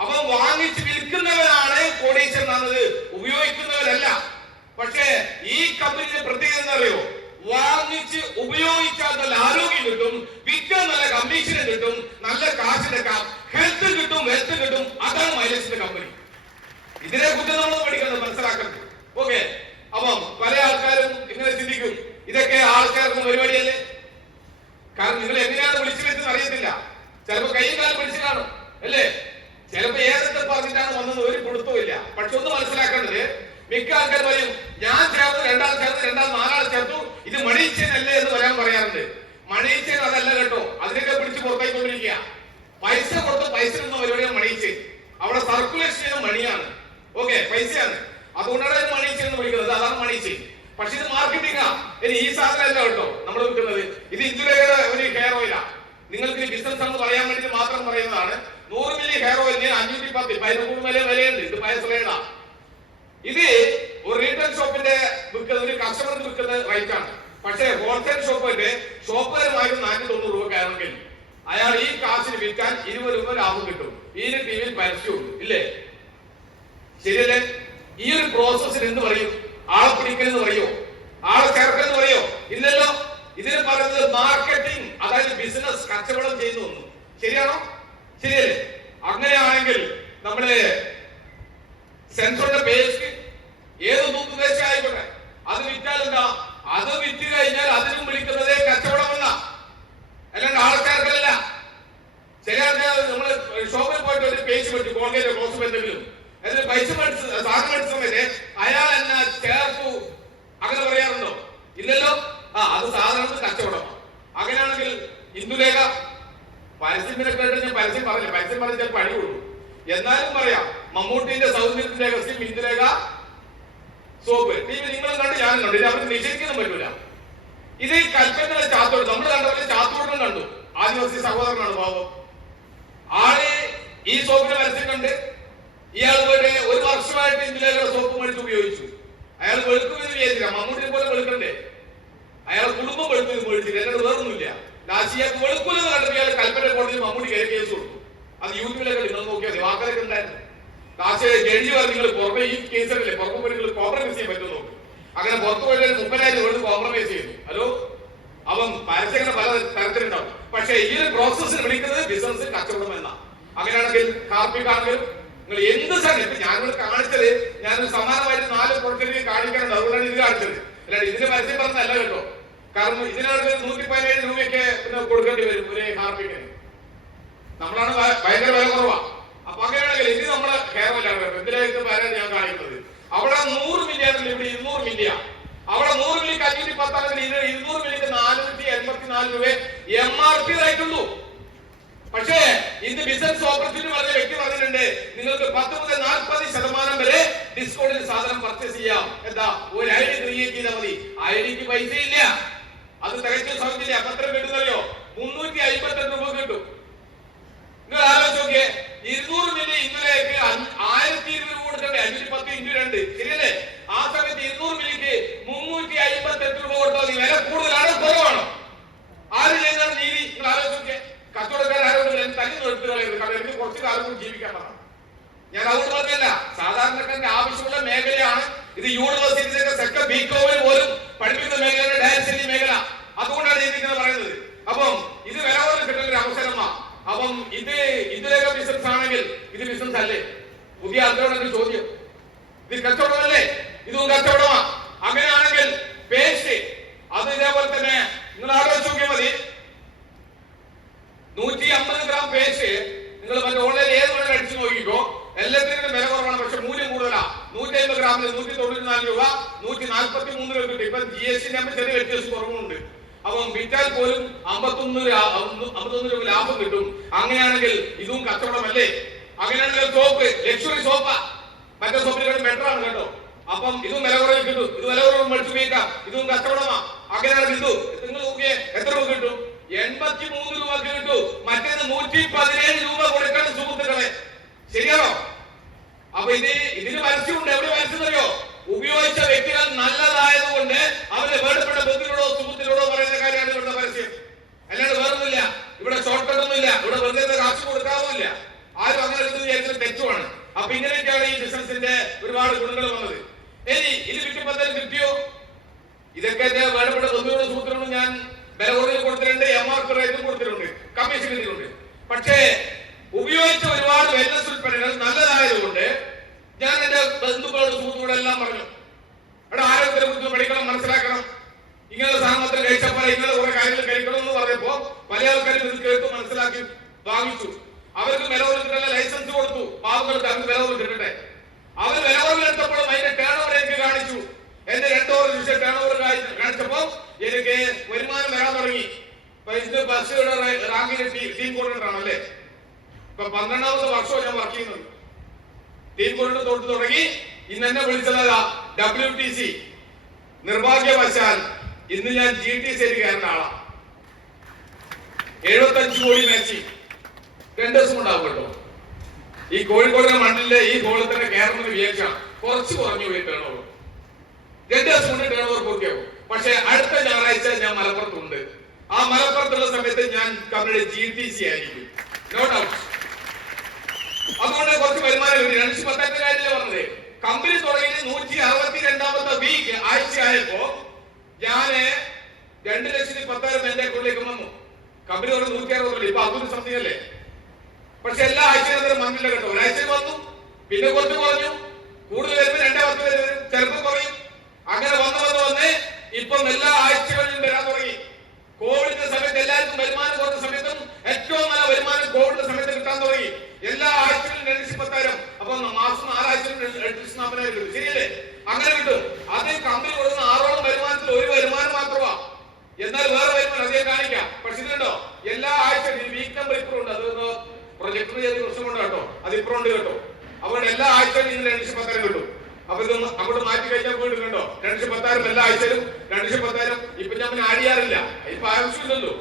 അപ്പൊ വാങ്ങിച്ച് വിൽക്കുന്നവരാണ് കോടീശ്വരനാണത്, ഉപയോഗിക്കുന്നവരല്ല. പക്ഷേ ഈ കമ്പനിയുടെ പ്രത്യേകത എന്താ അറിയോ? വാങ്ങിച്ച് ഉപയോഗിച്ചാൽ നല്ല ആരോഗ്യം കിട്ടും, വിൽക്കാൻ നല്ല കമ്മീഷനും കിട്ടും, നല്ല കാശെടുക്കാം, ഹെൽത്ത് കിട്ടും, വെൽത്ത് കിട്ടും. അതാണ് മൈലേജിന്റെ കമ്പനി. ഇതിനെ കുറിച്ച് നമ്മൾ പഠിക്കുന്നത്, മനസ്സിലാക്കുന്നത്. ഓക്കെ. അപ്പം പല ആൾക്കാരും ഇങ്ങനെ ചിന്തിക്കും, ഇതൊക്കെ ആൾക്കാർക്ക് പരിപാടിയല്ലേ? കാരണം നിങ്ങൾ എങ്ങനെയാണ് വിളിച്ചു വരുന്നത് അറിയത്തില്ല. ചിലപ്പോ കൈയും കാലം പിടിച്ചു കാണും അല്ലേ? ചിലപ്പോ ഏതൊക്കെ പറഞ്ഞിട്ടാണ് വന്നത് ഒരു കൊടുത്തും ഇല്ല. പക്ഷെ ഒന്ന് മനസ്സിലാക്കേണ്ടത്, മിക്ക ആൾക്കാർ പറയും ഞാൻ ചേർത്ത്, രണ്ടാൾ ചേർത്ത്, നാലാൾ ചേർത്തു, ഇത് മണിച്ചേനല്ലേ എന്ന് പറയാറുണ്ട്. മണിച്ചേൻ അതല്ല കേട്ടോ. അതിനൊക്കെ പിടിച്ച് പുറത്തേക്കൊണ്ടിരിക്കുക. പൈസ കൊടുത്ത് പൈസ എന്ന പരിപാടിയാണ് മണിച്ചേൻ. അവിടെ സർക്കുലേഷൻ ചെയ്യുന്ന മണിയാണ്. ഓക്കെ, പൈസയാണ്. അതുകൊണ്ടാണ് ഇത് മണിച്ചേൻ എന്ന് വിളിക്കുന്നത്. അതാണ് മണിച്ചേൻ. പക്ഷെ ഇത് മാർക്കറ്റിംഗാ. ഇനി ഈ സാധനം അല്ല കേട്ടോ നമ്മൾ വിൽക്കുന്നത്. ഇത് ഇന്ദുലേഖയുടെ ഒരു ഹെയർ ഓയിലാ. നിങ്ങൾക്ക് ബിസിനസ് ആണെന്ന് പറയാൻ വേണ്ടി മാത്രം പറയുന്നതാണ്. 100 മില്ലി ഹെയർ ഓയിലിന് 510 വിലയുണ്ട്. ഇത് പയസ്ലേടാ. ഇത് ഒരു റീറ്റെയിൽ ഷോപ്പിന്റെ ഒരു കസ്റ്റമർക്ക് വിൽക്കുന്ന റേറ്റ് ആണ്. പക്ഷേ ഹോൾസെയിൽ ഷോപ്പുകാരുമായി 490 രൂപക്കാണെങ്കിൽ അയാൾ ഈ കാശിന് വിൽക്കാൻ 20 രൂപ ലാഭം കിട്ടും. ഇതിന് ടിവിയിൽ പരസ്യമുണ്ട് ഇല്ലേ? ശരിയല്ലേ? ഈ ഒരു പ്രോസസ്സിന് എന്ത് പറയും? ആളെ പിടിക്കലെന്ന് പറയോ? ആളെ ചേർക്കലെന്ന് പറയോ? ഇല്ലല്ലോ. ഇതിന് പറയുന്നത് മാർക്കറ്റിംഗ്, അതായത് ബിസിനസ്, കച്ചവടം ചെയ്യുന്ന ഒന്നും. ശരിയാണോ? ശരിയല്ലേ? അങ്ങനെയാണെങ്കിൽ നമ്മള് സെൻസറുടെ പേസ്റ്റ് ഏത് തൂത്തുദേശം ആയിക്കോട്ടെ, അത് വിറ്റാൽ എന്താ? അത് വിറ്റ് കഴിഞ്ഞാൽ അതിനും വിളിക്കുന്നതേ കച്ചവടമല്ല, അല്ലാണ്ട് ആൾക്കാർക്കല്ല. ചില ആൾക്കാർ നമ്മള് ഷോപ്പിൽ പോയിട്ട് ഒരു പേസ്റ്റ് പറ്റി കോൺഗ്രസ് ക്ലോസ് എന്തെങ്കിലും അതിന് പൈസ സാധനം മേടിച്ച സമയത്ത് അയാൾ എന്നാ ചേർത്തു അങ്ങനെ പറയാറുണ്ടോ? ഇല്ലല്ലോ. അത് സാധാരണ കച്ചവടമാണ്. അങ്ങനെയാണെങ്കിൽ ഇന്ദുലേഖ പരസ്യത്തിനെ കേട്ട് ഞാൻ പരസ്യം പറഞ്ഞ ചിലപ്പോൾ അടി കൊടുക്കും. എന്നാലും പറയാം, മമ്മൂട്ടിന്റെ സൗന്ദര്യത്തിന്റെ രഹസ്യം ഇന്ദുലേഖ സോപ്പ് ടി വി നിങ്ങളും കണ്ട് ഞാനും കണ്ടു. ഇത് അവർക്ക് നിഷേധിക്കാനും പറ്റൂല. ഇത് ഈ കൽപ്പറ്റയിലെ ചാത്തോട് നമ്മൾ കണ്ട പോലെ ചാത്തോടും കണ്ടു. ആദിവാസി സഹോദരനാണ് പാവം. ആള് ഈ സോപ്പിന്റെ പരസ്യം കണ്ട് ഇയാൾ പോയിട്ട് 1 വർഷമായിട്ട് ഇന്ദുലേഖയുടെ സോപ്പ് മേടിച്ച് ഉപയോഗിച്ചു. അയാൾ വെളുക്കുമെന്ന് വിചാരിച്ചില്ല. മമ്മൂട്ടിയെ പോലെ വെളുക്കണ്ടേ? അയാൾ കുടുംബം വെളുക്കുമെന്ന് മേടിച്ചില്ല. എന്നോട് വേറൊന്നുമില്ല. ലാശിയാക്ക് വെളുക്കുമെന്ന് കണ്ടപ്പോൾ ഇയാൾ കൽപ്പറ്റ കോടതിയിൽ മമ്മൂട്ടി കയറി കേസ് കൊടുത്തു. അത് യൂട്യൂബിലൊക്കെ നിങ്ങൾ നോക്കിയാൽ വാർത്തകളൊക്കെ ഉണ്ടായിരുന്നു. ലാസ്റ്റ് ജഡ്ജി പറഞ്ഞു, നിങ്ങൾ പുറമെ ഈ കേസല്ലേ പുറമെ പോയി നിങ്ങൾ കോംപ്രമൈസ് ചെയ്യാൻ പറ്റും നോക്കും. അങ്ങനെ പുറത്തു പോയിട്ട് 30,000 രൂപ കോംപ്രമൈസ് ചെയ്യുന്നു. ഹലോ, അവൻ പരസ്യങ്ങൾ പല തരത്തിലുണ്ടാവും. പക്ഷേ ഈ ഒരു പ്രോസസ്സിന് വിളിക്കുന്നത് ബിസിനസ്, കച്ചവടം എന്നാ. അങ്ങനെയാണെങ്കിൽ കാർപ്പിക്കാണെങ്കിലും നിങ്ങൾ എന്ത് സാധനം ഞാനിവിടെ കാണിച്ചത്, ഞാനൊരു സമാനമായിട്ട് 4 പ്രൊഡക്റ്റിന് കാണിക്കാനുണ്ട്. അതുകൊണ്ടാണ് ഇത് കാണിച്ചത്. അല്ലാണ്ട് ഇതിന് പരസ്യം പറഞ്ഞല്ല കേട്ടോ. കാരണം ഇതിനകത്ത് 117 രൂപയ്ക്ക് പിന്നെ കൊടുക്കേണ്ടി വരും ഒരു ഹാർപ്പിക്കിന്. നമ്മളാണ് ഭയങ്കര വില കുറവാ. അപ്പൊ അങ്ങനെയാണെങ്കിൽ ഇത് നമ്മുടെ കേരളത്തിലാണ്. എന്തിനായിട്ട് വരാൻ ഞാൻ കാണിക്കുന്നത്? അവിടെ 100 മില്ലി ആണെങ്കിൽ ഇവിടെ 200 മില്ലിയാ. അവിടെ 100 മില്ലിക്ക് 510 ആണെങ്കിൽ ഇത് 200 മില്ലിക്ക് 484 രൂപ MRP ആയിട്ടുള്ളൂ. പക്ഷേ ഇന്ന് ബിസിനസ് ഓപ്പർച്യൂണിറ്റി പറഞ്ഞ വ്യക്തി പറഞ്ഞിട്ടുണ്ട്, നിങ്ങൾക്ക് 10 മുതൽ 40% വരെ ഡിസ്കൗണ്ടിൽ സാധനം പർച്ചേസ് ചെയ്യാം. എന്താ? ഒരു ID ക്രിയേറ്റ് ചെയ്താൽ മതി. IDക്ക് പൈസ ഇല്ല, അത് തികച്ചും സൗജന്യം. അപ്പൊ എത്ര കിട്ടുന്നറിയോ? 352 രൂപ കിട്ടും. നിങ്ങൾ ആലോചിച്ച് നോക്കിയേ, 200 മില്ലി ഇന്ദുലേക്ക് 1020 രൂപ കൊടുക്കണ്ടേ? 510 × 2 ശരിയല്ലേ? ആ സമയത്ത് 200 മില്ലിക്ക് $28 രൂപ കൊടുത്താൽ നീ വില കൂടുതലാണോ കുറവാണോ? ആര് ചെയ്യുന്നതാണ് നീതി? നിങ്ങൾ ആലോചിച്ചൊക്കെ. കച്ചവടക്കാരും തല്ലി നിർത്തി കളയുന്നത്. കാരണം എനിക്ക് കുറച്ച് കാലം കൂടി ജീവിക്കാൻ പറഞ്ഞു. ഞാൻ അതുകൊണ്ട് പറഞ്ഞല്ല, സാധാരണക്കാരന്റെ ആവശ്യമുള്ള മേഖലയാണ് ഇത്. യൂണിവേഴ്സിറ്റിയുടെ സെക്കൻഡ് ബികോമിൽ പോലും പഠിപ്പിക്കുന്ന മേഖലയാണ് ഡയറക്ട് മേഖല. അതുകൊണ്ടാണ് ഇതിങ്ങനെ പറയുന്നത്. അപ്പം ഇത് വില കുറവ് കിട്ടുന്ന ഒരു അവസരമാണ്. അപ്പം ഇതിലേക്ക് ബിസിനസ് ആണെങ്കിൽ ഇത് ബിസിനസ് അല്ലേ? പുതിയ ആൾക്കാരോട് ചോദ്യം, ഇത് കച്ചവടമല്ലേ? ഇതും കച്ചവടമാ. അങ്ങനെയാണെങ്കിൽ പേസ്റ്റ് അത് ഇതേപോലെ തന്നെ നിങ്ങൾ ആലോചിച്ച് നോക്കിയാൽ മതി. 150 ഗ്രാം പേസ്റ്റ് നിങ്ങൾ മറ്റേ ഓൺലൈനിൽ ഏത് വേണമെങ്കിലും അടിച്ചു നോക്കിക്കോ, എല്ലാത്തിനും വില കുറവാണ്. പക്ഷെ മൂല്യം കൂടുതലാ. 150 ഗ്രാമിന് 194 രൂപ, 143 രൂപ കിട്ടും. ഇപ്പൊ GST ചെറിയ വ്യത്യാസം കുറവുണ്ട്. അപ്പം വിറ്റാൽ പോലും 51 രൂപ ലാഭം കിട്ടും. അങ്ങനെയാണെങ്കിൽ ഇതും കച്ചവടമല്ലേ? അങ്ങനെയാണെങ്കിൽ സോപ്പ്, ലക്ഷറി സോപ്പാ, മറ്റേ സോപ്പിനെക്കാളും ബെറ്റർ ആണ് കേട്ടോ. അപ്പം ഇതും വില കുറവ് കിട്ടും. ഇത് വില കുറവ് മേടിച്ചു ഉപയോഗിക്കാം. ഇതും കച്ചവടമാ. അങ്ങനെയാണെങ്കിൽ ഇത് നിങ്ങൾ നോക്കിയേ എത്ര രൂപ കിട്ടും? 83 രൂപ കിട്ടും. മറ്റേത് 117 രൂപ കൊടുക്കണം സുഹൃത്തുക്കളെ. ശരിയാണോ? അപ്പൊ ഇതിന് പരസ്യമുണ്ട്. എവിടെ പരസ്യം അറിയോ? ഉപയോഗിച്ച വ്യക്തികൾ നല്ലതായതുകൊണ്ട് അവരുടെ വേണ്ടപ്പെട്ട ബന്ധുക്കളോടോ സുഹൃത്തിനോടോ പറയുന്ന കാര്യമാണ് ഇവിടുത്തെ പരസ്യം. അല്ലാണ്ട് വേറൊന്നുമില്ല. ഇവിടെ ഷോർട്ട് കട്ട് ഒന്നുമില്ല. ഇവിടെ വെറുതെ കാശ് കൊടുക്കാവുന്നില്ല. ആരും അങ്ങനെ എടുത്ത് വിചാരിച്ചത് തെറ്റുമാണ്. അപ്പൊ ഇങ്ങനെയൊക്കെയാണ് ഈ ബിസിനസിന്റെ ഒരുപാട് ഗുണങ്ങൾ വന്നത്. ഇനി ഇത് വിൽക്കുമ്പോൾ കിട്ടിയോ? ഇതൊക്കെ എന്റെ വേണ്ടപ്പെട്ട ബന്ധുക്കളോട് സുഹൃത്തിനോട് ഞാൻ വില കൂടുതൽ കൊടുത്തിട്ടുണ്ട്, MRP റേറ്റും കൊടുത്തിട്ടുണ്ട്, കമ്മീഷൻ കിട്ടിയിട്ടുണ്ട്. പക്ഷേ ഉപയോഗിച്ച ഒരുപാട് വെൽനസ് ഉൽപ്പന്നങ്ങൾ നല്ലതായതുകൊണ്ട് ഞാൻ എന്റെ ബന്ധുക്കളോട് സുഹൃത്തുക്കളോട് എല്ലാം പറഞ്ഞു, ഇവിടെ ആരോഗ്യത്തെ കുറിച്ച് പഠിക്കണം, മനസ്സിലാക്കണം. ഇങ്ങനെ സാധനത്തിൽ കഴിച്ചപ്പോൾ ഇങ്ങനെ കുറെ കാര്യങ്ങൾ കഴിക്കണം എന്ന് പറഞ്ഞപ്പോ പല ആൾക്കാരും ഇത് കേട്ടു, മനസ്സിലാക്കി, വാങ്ങിച്ചു. അവർക്ക് വില കൊടുത്തിട്ടുള്ള ലൈസൻസ് കൊടുത്തു. പാവങ്ങൾക്ക് അവർക്ക് വില കൊടുത്തിട്ടെ. അവർ വില കൊടുത്തപ്പോൾ അതിന്റെ ടേൺ ഓവർ എനിക്ക് കാണിച്ചു. എന്റെ 2 വർഷം ടേൺ ഓവർ കാണിച്ചപ്പോ എനിക്ക് വരുമാനം വരാൻ തുടങ്ങി. ഇത് ബസ്സുകളുടെ റാങ്കിന്റെ ടീം കോർഡിനേറ്റർ ആണല്ലേ. ഇപ്പൊ 12ാമത്തെ വർഷവും ഞാൻ വർക്ക് ചെയ്യുന്നത്. ടീം കോർഡിനേറ്റർ തൊട്ട് തുടങ്ങി. ഇന്ന് എന്നെ വിളിച്ചത് WTC. നിർഭാഗ്യവശാൽ ഇന്ന് ഞാൻ GTC കയറുന്ന ആളാണ്. 75 കോടി മാച്ച് 2 ദിവസം ഉണ്ടാവും കേട്ടോ. ഈ കോഴിക്കോടിന്റെ മണ്ണിലെ ഈ ഗോളിൽ തന്നെ കയറുന്നത് വിചാരിച്ചാണ്. കുറച്ച് കുറഞ്ഞു പോയി ടേൺ ഓവർ. 2 ദിവസം കൊണ്ട് ടേൺ ഓവർ പൂർത്തിയാവും. പക്ഷെ അടുത്ത ഞായറാഴ്ച ഞാൻ മലപ്പുറത്തുണ്ട്. ആ മലപ്പുറത്തുള്ള സമയത്ത് ഞാൻ കമ്പനിയുടെ GTC ആയിരിക്കും. No doubt. അതുകൊണ്ട് കുറച്ച് വരുമാനം കിട്ടി. 210 കാര്യമല്ലേ പറഞ്ഞത്. കമ്പനി തുടങ്ങിയത് 162ാമത്തെ വീക്ക് ആഴ്ചയായപ്പോ ഞാന് 2,10,000 എന്റെ അക്കൗണ്ടിലേക്ക് വന്നു. കമ്പനി തുടങ്ങി 160. ഇപ്പൊ അതൊരു സംതിങ് അല്ലേ. പക്ഷെ എല്ലാ ആഴ്ചയിലും വന്നില്ല കേട്ടോ. ഒരാഴ്ച വന്നു, പിന്നെ കുറച്ച് കുറഞ്ഞു, കൂടുതൽ വരുമ്പോൾ 2 വരും, ചിലപ്പോൾ കുറയും. അങ്ങനെ വന്ന് ഇപ്പം എല്ലാ ആഴ്ചകളിലും വരാൻ തുടങ്ങി. കോവിഡിന്റെ സമയത്ത് എല്ലാവർക്കും വരുമാനം കുറഞ്ഞ സമയത്തും ഏറ്റവും നല്ല വരുമാനം കോവിഡിന്റെ സമയത്ത് കിട്ടാൻ തുടങ്ങി. എല്ലാ ആഴ്ചയിലും 210,000. അപ്പൊ മാസം 4 ആഴ്ചയിലും 2,40,000 കിട്ടും. ശരിയല്ലേ? അങ്ങനെ കിട്ടും. അത് കമ്പനി കൊടുക്കുന്ന 6ഓളം വരുമാനത്തിൽ ഒരു വരുമാനം മാത്രമാ. എന്നാൽ വേറെ വരുമാനം അധികം കാണിക്കാം. പക്ഷെ ഇതുണ്ടോ, എല്ലാ ആഴ്ചയും വീക്ക് നമ്പർ ഇപ്പുറം ഉണ്ട്. അത് പ്രൊജക്ടർ ചെയ്ത പ്രശ്നമുണ്ട് കേട്ടോ. അത് ഇപ്പുറം ഉണ്ട് കേട്ടോ. അതുകൊണ്ട് എല്ലാ ആഴ്ചയിലും ഇതിന് 210,000 കിട്ടും. അപ്പൊ ഇത് അങ്ങോട്ട് മാറ്റി കഴിക്കാൻ പോയിട്ട് കണ്ടോ, 210,000 എല്ലാ ആഴ്ചയിലും 210,000. ഇപ്പൊ ഞാൻ ആഡ് ചെയ്യാറില്ല, ഇപ്പൊ ആവശ്യമില്ലല്ലോ.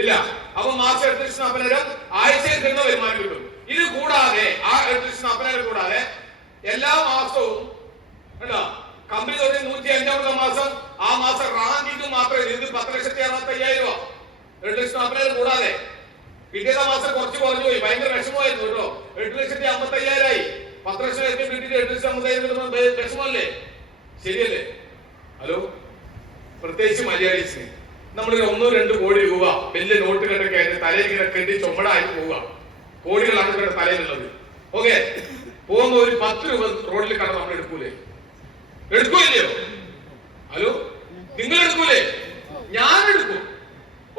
ഇല്ല. അപ്പൊ മാസം 8,40,000 ആഴ്ചയിൽ കിട്ടുന്ന വരുമാനം കിട്ടും. ഇത് കൂടാതെ ആ 8,40,000 കൂടാതെ എല്ലാ മാസവും കേട്ടോ കമ്പനി തുടങ്ങി 105ാമത്തെ മാസം ആ മാസം റാങ്കിക്ക് മാത്രമേ ഇത് 10,65,000 രൂപ. 8,40,000 കൂടാതെ പിറ്റേത്തെ മാസം കുറച്ച് കുറഞ്ഞു പോയി. ഭയങ്കര വിഷമമായിരുന്നു കേട്ടോ. 8,55,000 ആയി. 10,00,000 കിട്ടിയിട്ട് 8,50,000 വിഷമല്ലേ? ശരിയല്ലേ? ഹലോ, പ്രത്യേകിച്ച് മലയാളീസിന് നമ്മളൊരു 1-2 കോടി രൂപ വലിയ നോട്ട് കെട്ടൊക്കെ ആയിട്ട് തലയിൽ ഇങ്ങനെ കെട്ടി ചുമടായിട്ട് പോവുക. കോടികളാണ് ഇവരുടെ തലയിലുള്ളത്. ഓക്കെ, പോകുമ്പോ ഒരു 10 രൂപ റോഡിൽ കടന്ന് നമ്മൾ എടുക്കൂലേ? എടുക്കൂല്ലയോ? ഹലോ, നിങ്ങൾ എടുക്കൂലേ? ഞാൻ എടുക്കും.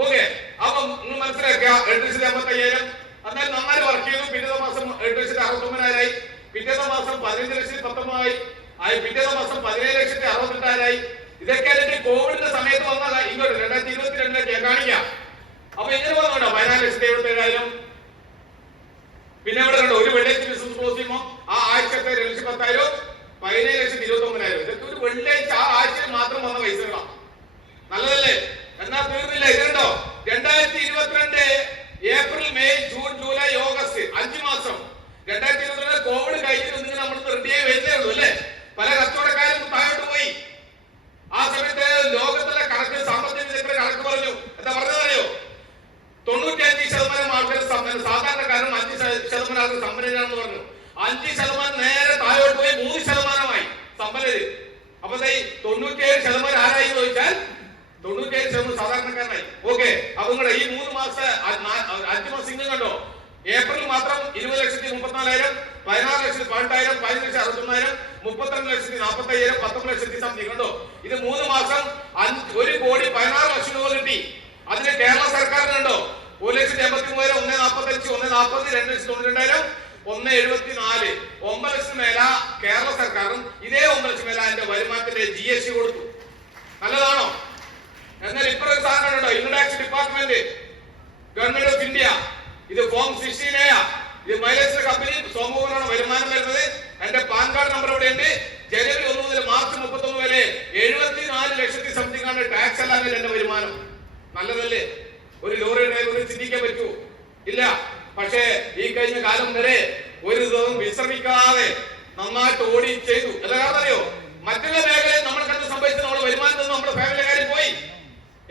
ഓക്കെ, അപ്പം നിങ്ങൾ മനസ്സിലാക്കുക. 8,55,000 എന്നാൽ നന്നായി വർക്ക് ചെയ്തു. പിറ്റേത്തെ മാസം 8,69,000 ആയി. പിറ്റേത്തെ മാസം 15,19,000 ആയി. പിറ്റേത്തെ മാസം 17,68,000 ഇതൊക്കെ അതിന്റെ കോവിഡിന്റെ സമയത്ത് വന്നതാ. ഇങ്ങോട്ട് 2022 കാണിക്കാം. അപ്പൊ എങ്ങനെ വന്നോ 14,77,000. പിന്നെ ഇവിടെ കണ്ടോ, ഒരു വെള്ളിയാഴ്ച ബിസിനസ് ക്ലോസ് ചെയ്യുമ്പോ ആ ആഴ്ചത്തെ 2,10,000, 17,29,000. ഇതൊക്കെ ഒരു വെള്ളിയാഴ്ച ആ ആഴ്ചയിൽ മാത്രം വന്ന പൈസകളാണ്. നല്ലതല്ലേ? എന്നാൽ തീർന്നില്ല. ഇതുണ്ടോ, 2022 April, May, June, July, August 5 മാസം. 2022 കോവിഡ് കഴിഞ്ഞിട്ട് നമ്മൾ റെഡിയായി വരുന്നേ ഉള്ളൂ അല്ലേ? പല കച്ചവടക്കാരും താഴോട്ട് പോയി. ആ സമയത്ത് ലോകത്തിലെ ഒന്ന് സാധാരണക്കാരനായി. ഓക്കെ, അപ്പൊ നിങ്ങളുടെ ഈ 3 മാസം 5 മാസം ഇങ്ങനെ കണ്ടോ, ഏപ്രിൽ മാത്രം 20,34,000, 16,18,000, 15,61,000, 32,40,000, 19,00,000 സംതിങ് കണ്ടോ. ഇത് 3 മാസം 1,16,00,000 രൂപ കിട്ടി. അതിന് കേരള സർക്കാരിനുണ്ടോ 1,83,000, 1,45, 1,40, 2,92,000, 1,74, 9 ലക്ഷം മേല കേരള സർക്കാരും ഇതേ 9 ലക്ഷം മേല എന്റെ വരുമാനത്തിന്റെ GST കൊടുത്തു. നല്ലതാണോ? എന്നാൽ ഇപ്പോഴൊരു സാധനം ഉണ്ടോ, income tax department, government of India, ഇത് ഫോം 16A, ഇത് മൈലേജ് കമ്പനി സോമപൂരാണ് വരുമാനം വരുന്നത്. എന്റെ പാൻ കാർഡ് നമ്പർ ഇവിടെ ഉണ്ട്. ജനുവരി 1 മുതൽ മാർച്ച് 31 വരെ 74 ലക്ഷത്തി സംതിങ് ആണ് ടാക്സ് അല്ലാതെ എന്റെ വരുമാനം. നല്ലതല്ലേ? ഒരു ലോറി ഡ്രൈവറിന് ചിന്തിക്കാൻ പറ്റൂ? ഇല്ല. പക്ഷേ ഈ കഴിഞ്ഞ കാലം വരെ ഒരു ദിവസം വിശ്രമിക്കാതെ നന്നായിട്ട് ഓടി ചെയ്തു. എന്താണെന്നറിയോ, മറ്റുള്ള മേഖലയിൽ നമ്മൾക്കെന്ത് സംഭവിച്ചു, നമ്മുടെ വരുമാനത്തിൽ നിന്ന് നമ്മുടെ ഫാമിലി കാര്യം പോയി.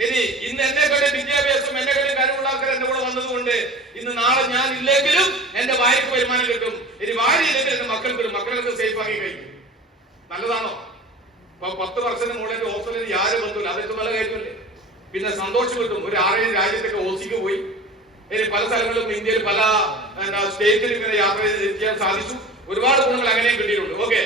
ഇനി ഇന്ന് എന്നെ കൊണ്ട് വിദ്യാഭ്യാസം, എന്നെ കൊണ്ട് കഴിവുള്ള ആൾക്കാർ എന്റെ കൂടെ വന്നതുകൊണ്ട് ഇന്ന് നാളെ ഞാൻ ഇല്ലെങ്കിലും എന്റെ ഭാര്യയ്ക്ക് വരുമാനം കിട്ടും. ഇനി ഭാര്യ ഇല്ലെങ്കിൽ എന്റെ മക്കൾക്ക്, മക്കളൊക്കെ സേഫ് ആക്കി കഴിക്കും. നല്ലതാണോ? ഇപ്പൊ 10 വർഷത്തിന് മുകളിൽ ഓസ്ട്രേലിയയിൽ ആരും ബന്ധമില്ല, അതൊക്കെ നല്ല കാര്യമല്ലേ? പിന്നെ സന്തോഷം കിട്ടും. ഒരു 6-7 രാജ്യത്തൊക്കെ ഓസിക്ക് പോയി. ഇനി പല സ്ഥലങ്ങളിലും ഇന്ത്യയിൽ പല സ്റ്റേറ്റിലും ഇങ്ങനെ യാത്ര ചെയ്യാൻ സാധിച്ചു. ഒരുപാട് ഗുണങ്ങൾ അങ്ങനെയും കിട്ടിയിട്ടുണ്ട്. ഓക്കെ,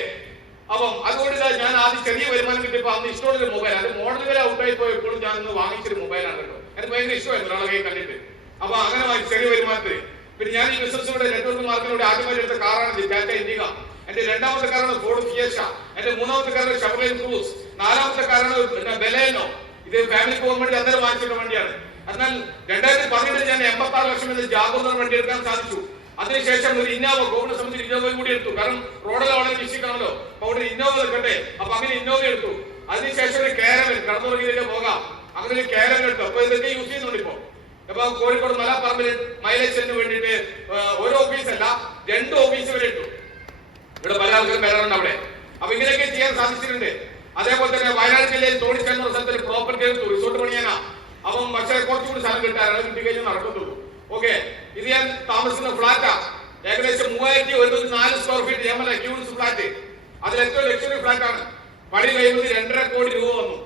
അപ്പം അതുകൊണ്ട് ഞാൻ ആദ്യം ചെറിയ വരുമാനം കിട്ടിയപ്പോൾ അന്ന് ഇഷ്ടമുള്ളൊരു മൊബൈൽ, അത് മോഡൽ വില ഔട്ടായി പോയപ്പോഴും ഞാൻ ഒന്ന് വാങ്ങിച്ചൊരു മൊബൈലാണ് കേട്ടോ. എനിക്ക് ഭയങ്കര ഇഷ്ടമായിരുന്നു ഒരാളെ കൈ കണ്ടിട്ട്. അപ്പൊ അങ്ങനെ ചെറിയ വരുമാനത്തിൽ പിന്നെ ഞാൻ ഈ ബിസിനസ്സിലൂടെ നെറ്റ്വർക്ക് മാർക്കറ്റിലൂടെ ആദ്യമായി എടുത്ത കാറാണ് ടാറ്റ ഇൻഡിക. എന്റെ രണ്ടാമത്തെ കാറാണ് ഫോർഡ് ഫിയസ്റ്റ. എന്റെ മൂന്നാമത്തെ കാറാണ് ഷെവർലെ ക്രൂസ്. നാലാമത്തെ കാറാണ് ബെലേനോ. ഇത് ഫാമിലി പോകാൻ വേണ്ടി അന്നേരം വാങ്ങിച്ചിട്ടുള്ള വണ്ടിയാണ്. എന്നാൽ 2018 ഞാൻ 86 ലക്ഷം എന്ന ജാഗ്രത വണ്ടി എടുക്കാൻ സാധിച്ചു. അതിനുശേഷം ഒരു ഇന്നോവ, കോവിഡ് സമയത്ത് ഇന്നോവയും കൂടി എടുത്തു. കാരണം റോഡെല്ലാം വളരെ ബിസിക്കാണല്ലോ, അപ്പൊ അവിടെ ഇന്നോവ എടുക്കട്ടെ. അപ്പൊ അങ്ങനെ ഇന്നോവ എടുത്തു. അതിനുശേഷം ഒരു കാരവൻ, കടന്നുറങ്ങിയിലേക്ക് പോകാം, അങ്ങനെ ഒരു കാരവൻ എടുത്തു. അപ്പൊ ഇതൊക്കെ യൂസ് ചെയ്യുന്നുണ്ട് ഇപ്പൊ. അപ്പൊ കോഴിക്കോട് മലപ്പറമ്പിൽ മൈലേജിന് വേണ്ടിയിട്ട് ഓരോ ഓഫീസല്ല 2 ഓഫീസ് വരെ ഇട്ടു. ഇവിടെ പല ആൾക്കാരും വരാറുണ്ട് അവിടെ. അപ്പൊ ഇങ്ങനെയൊക്കെ ചെയ്യാൻ സാധിച്ചിട്ടുണ്ട്. അതേപോലെ തന്നെ വയനാട് ജില്ലയിൽ തോണിച്ചെന്ന സ്ഥലത്തിൽ പ്രോപ്പർട്ടി എടുത്തു, റിസോർട്ട് പണിയാനാ. അപ്പം പക്ഷേ കുറച്ചുകൂടി സ്ഥലം കിട്ടാറ് കിട്ടി കഴിഞ്ഞാൽ നടക്കത്തുള്ളൂ. ഓക്കെ, ഇത് ഞാൻ താമസിക്കുന്ന ഫ്ലാറ്റാ. ഏകദേശം 3,104 സ്ക്വയർ ഫീറ്റ് ഞാൻ ക്യൂൺസ് ഫ്ലാറ്റ്. അതിൽ ഏറ്റവും ലക്ഷറി ഫ്ലാറ്റ് ആണ്. പണി കഴിയുമ്പോൾ 2.5 കോടി രൂപ വന്നു.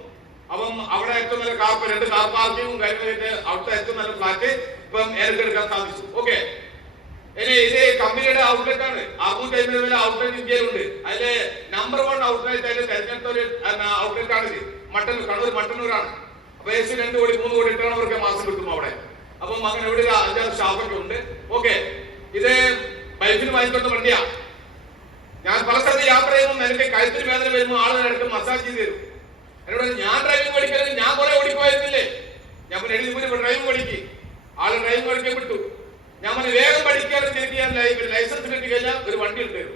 അപ്പം അവിടെ ഏറ്റവും നല്ല കാർ 2 കാർ പാർക്കിങ്ങും കാര്യങ്ങളൊക്കെ അവിടുത്തെ ഏറ്റവും നല്ല ഫ്ലാറ്റ് ഇപ്പം ഏറ്റെടുക്കാൻ സാധിച്ചു. ഓക്കെ, ഇനി ഇത് കമ്പനിയുടെ ഔട്ട്ലെറ്റ് ആണ്. 650 ഔട്ട്ലെറ്റ് ഇന്ത്യയിലുണ്ട്. അതിലെ നമ്പർ 1 ഔട്ട്ലെറ്റ് ആയിട്ട് തെരഞ്ഞെടുത്ത ഒരു ഔട്ട്ലെറ്റ് ആണ് ഇത്. മട്ടന്നൂർ, കണ്ണൂർ മട്ടന്നൂരാണ്. അപ്പൊ ഏകദേശം 2 കോടി 3 കോടി ടേണവർക്ക് മാസം കിട്ടും അവിടെ. അപ്പം അങ്ങനെ ഇവിടെ 5-6 സ്റ്റാഫൊക്കെ ഉണ്ട്. ഓക്കെ, ഇത് ബൈക്കിന് വാങ്ങിക്കൊണ്ട വണ്ടിയാ. ഞാൻ പല സ്ഥലത്ത് യാത്ര ചെയ്യുമ്പോൾ എനിക്ക് കഴുത്തിന് വേദന വരുമ്പോൾ ആളുകൾ എടുത്ത് മസാജ് ചെയ്ത് തരും. എന്നോട് ഞാൻ ഡ്രൈവിംഗ് പഠിക്കുന്നത് ഞാൻ കുറെ ഓടിപ്പോയിരുന്നില്ലേ. ഞാൻ ഡ്രൈവിംഗ് പഠിക്കും. ആള് ഡ്രൈവിംഗ് പഠിക്കാൻ വിട്ടു. ഞാൻ വേഗം പഠിക്കാതെ ഞാൻ ലൈസൻസ് കിട്ടി കഴിഞ്ഞാൽ ഒരു വണ്ടി എടുത്തരും.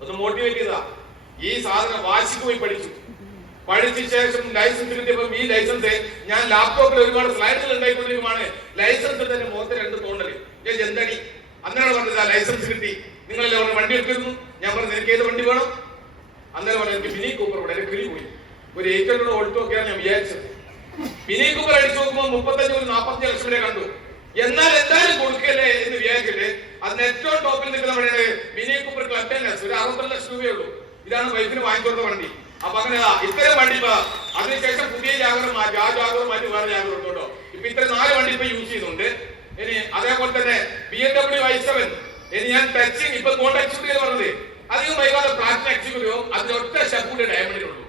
ഒന്ന് മോട്ടിവേറ്റ് ചെയ്താ. ഈ സാധനം വാശിക്ക് പോയി പഠിച്ചു. പഠിച്ച ശേഷം ലൈസൻസ് കിട്ടിയപ്പോൾ ഈ ലൈസൻസ് ഞാൻ ലാപ്ടോപ്പിൽ ഒരുപാട് സ്ലൈഡുകൾ ഉണ്ടായിക്കൊണ്ടിരിക്കുമാണ്. ലൈസൻസ് തന്നെ മുഖത്ത് 2 തോണ്ടല്. ഞാൻ എന്തടി അന്നേരം പറഞ്ഞത് ലൈസൻസ് കിട്ടി, നിങ്ങളെല്ലാം പറഞ്ഞ വണ്ടി എടുത്തിരുന്നു. ഞാൻ പറഞ്ഞു എനിക്ക് ഏത് വണ്ടി വേണം? അന്നേരം പറഞ്ഞു എനിക്ക് മിനി കൂപ്പർ ഇവിടെ. എന്റെ കിളി പോയി. ഒരു 800 ഓടിച്ചൊക്കെയാണ് ഞാൻ വിചാരിച്ചത്. മിനി കൂപ്പർ അടിച്ചു നോക്കുമ്പോൾ 35-45 ലക്ഷം വരെ കണ്ടു. എന്നാൽ എന്തായാലും കൊടുക്കല്ലേ എന്ന് വിചാരിച്ചിട്ട് അതിന് ഏറ്റവും ടോപ്പിൽ നിൽക്കുന്ന വണ്ടിയാണ് മിനി കൂപ്പർ ക്ലബ് NS. ഒരു 62 ലക്ഷം രൂപയേ ഉള്ളൂ. ഇതാണ് വൈഫിന് വാങ്ങിക്കൊടുത്ത വണ്ടി. അപ്പൊ അങ്ങനെ ഇത്തരം വണ്ടി ഇപ്പൊ അതിനുശേഷം പുതിയ ജാഗ്രത മാറ്റി, ആ ജാഗ്രത മാറ്റി വേറെ ജാഗ്രത ഉണ്ടോ. ഇപ്പൊ ഇത്ര 4 വണ്ടി ഇപ്പൊ യൂസ് ചെയ്യുന്നുണ്ട്. ഇനി അതേപോലെ തന്നെ BMW i7. ഇനി ഞാൻ ടച്ചിങ് ഇപ്പൊ ഗോൾഡ് എക്സിക്യൂട്ടീവ് പറഞ്ഞത് അധികം വൈകാതെ പ്ലാറ്റിനം എക്സിക്യൂട്ടീവ്. അതിന് ഒറ്റ സ്റ്റെപ്പ് ഡയമണ്ടിനുള്ളൂ.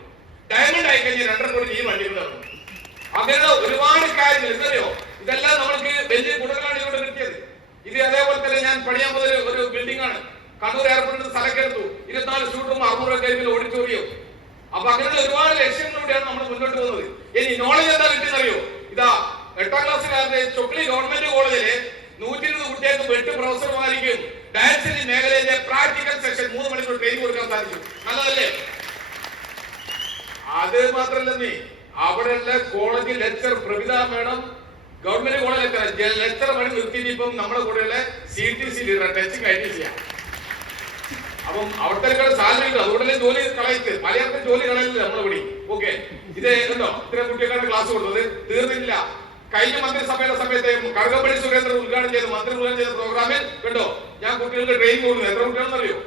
ഡയമണ്ട് ആയി കഴിഞ്ഞാൽ 2.5 കോടി ഈ വണ്ടി നടക്കും. അങ്ങനെ ഒരുപാട് കാര്യങ്ങൾ എന്തറിയോ. ഇതെല്ലാം നമ്മൾക്ക് വലിയ ഗുണങ്ങളാണ് ഇവിടെ കിട്ടിയത്. ഇത് അതേപോലെ തന്നെ ഞാൻ പണിയാൻ പോകുന്ന ഒരു ബിൽഡിംഗ് ആണ്. കണ്ണൂർ എയർപോർട്ടിൽ സ്ഥലമൊക്കെ എടുത്തു. 24 ഷൂട്ടും 600 ഓഡിറ്റോറിയം. അപ്പൊ അങ്ങനെയുള്ള ഒരുപാട് ലക്ഷ്യങ്ങളിലൂടെയാണ് നമ്മൾ മുന്നോട്ട് പോകുന്നത്. ഇനി നോളജ് എന്താ കിട്ടിയെന്നറിയോ. ഇതാ 8ാം ക്ലാസ്സിലെ ചൊക്ലി ഗവൺമെന്റ് കോളേജില് 120 കുട്ടികൾക്ക് 8 പ്രൊഫസർമാർക്കും ഡാൻസിന്റെ മേഖലയിലെ പ്രാക്ടിക്കൽ സെക്ഷൻ 3 മണിക്കൂർ ട്രെയിനിങ് കൊടുക്കാൻ സാധിച്ചു. നല്ലതല്ലേ? അത് മാത്രല്ല, അവിടെയുള്ള college lecture Pravitha madam government college lecture പണി നിർത്തിയിട്ട് ഇപ്പം നമ്മുടെ കൂടെയുള്ള CTC ലീഡർ ടച്ചിങ് IT ചെയ്യാം. അപ്പം അവിടുത്തെ സാലറി ഉണ്ട്. അതുകൊണ്ടല്ലേ ജോലി കളയത്ത്. പലർക്കും ജോലി കളയില്ല നമ്മളെ കൂടി. ഓക്കെ, ഇത് കണ്ടോ ഇത്രയും കുട്ടികൾക്കാണ് ക്ലാസ് കൊടുത്തത്. തീർന്നില്ല. കഴിഞ്ഞ മന്ത്രിസഭയുടെ സമയത്ത് കടകംപള്ളി സുരേന്ദ്രൻ ഉദ്ഘാടനം ചെയ്ത പ്രോഗ്രാമിൽ കണ്ടോ ഞാൻ കുട്ടികൾക്ക് ട്രെയിനിങ് കൊടുക്കുന്നു. എത്ര കുട്ടികളെന്ന് അറിയോ?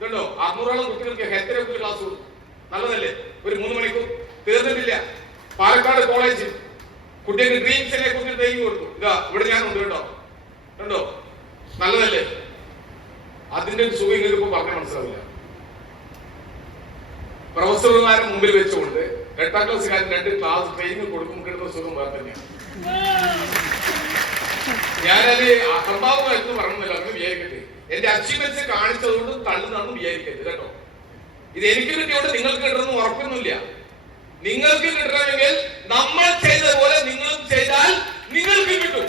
കണ്ടോ 600ഓളം കുട്ടികൾക്ക് ഹെൽത്ത് ക്ലാസ് കൊടുക്കും. നല്ലതല്ലേ? ഒരു 3 മണിക്കൂർ. തീർന്നിട്ടില്ല. പാലക്കാട് കോളേജ് കുട്ടികൾക്ക് ഡ്രീംസിനെ കുറിച്ച് ട്രെയിനിങ് കൊടുത്തു. ഇതാ ഇവിടെ ഞാൻ ഉണ്ട് കേട്ടോ, കണ്ടോ, നല്ലതല്ലേ? അതിന്റെ ഒരു സുഖം നിങ്ങൾക്ക് ഇപ്പൊ പറഞ്ഞാൽ മനസ്സിലാവില്ല. പ്രൊഫസർമാരെ മുമ്പിൽ വെച്ചുകൊണ്ട് 8ാം ക്ലാസ്സുകാരൻ 2 ക്ലാസ് ട്രെയിനിങ് കൊടുക്കും കിട്ടുന്ന സുഖം വേറെ തന്നെയാണ്. ഞാനത് അസംഭാവമായിരുന്നു പറഞ്ഞില്ല, അന്ന് വിചാരിക്കട്ടെ. എന്റെ അച്ചീവ്മെന്റ്സ് കാണിച്ചതുകൊണ്ട് തള്ളുന്നതെന്ന് വിചാരിക്കരുത് കേട്ടോ. ഇത് എനിക്ക് കിട്ടിയോണ്ട് നിങ്ങൾക്ക് കിട്ടണമെന്ന് ഉറപ്പൊന്നുമില്ല. നിങ്ങൾക്ക് കിട്ടണമെങ്കിൽ നമ്മൾ ചെയ്തതുപോലെ നിങ്ങളും ചെയ്താൽ നിങ്ങൾക്ക് കിട്ടും.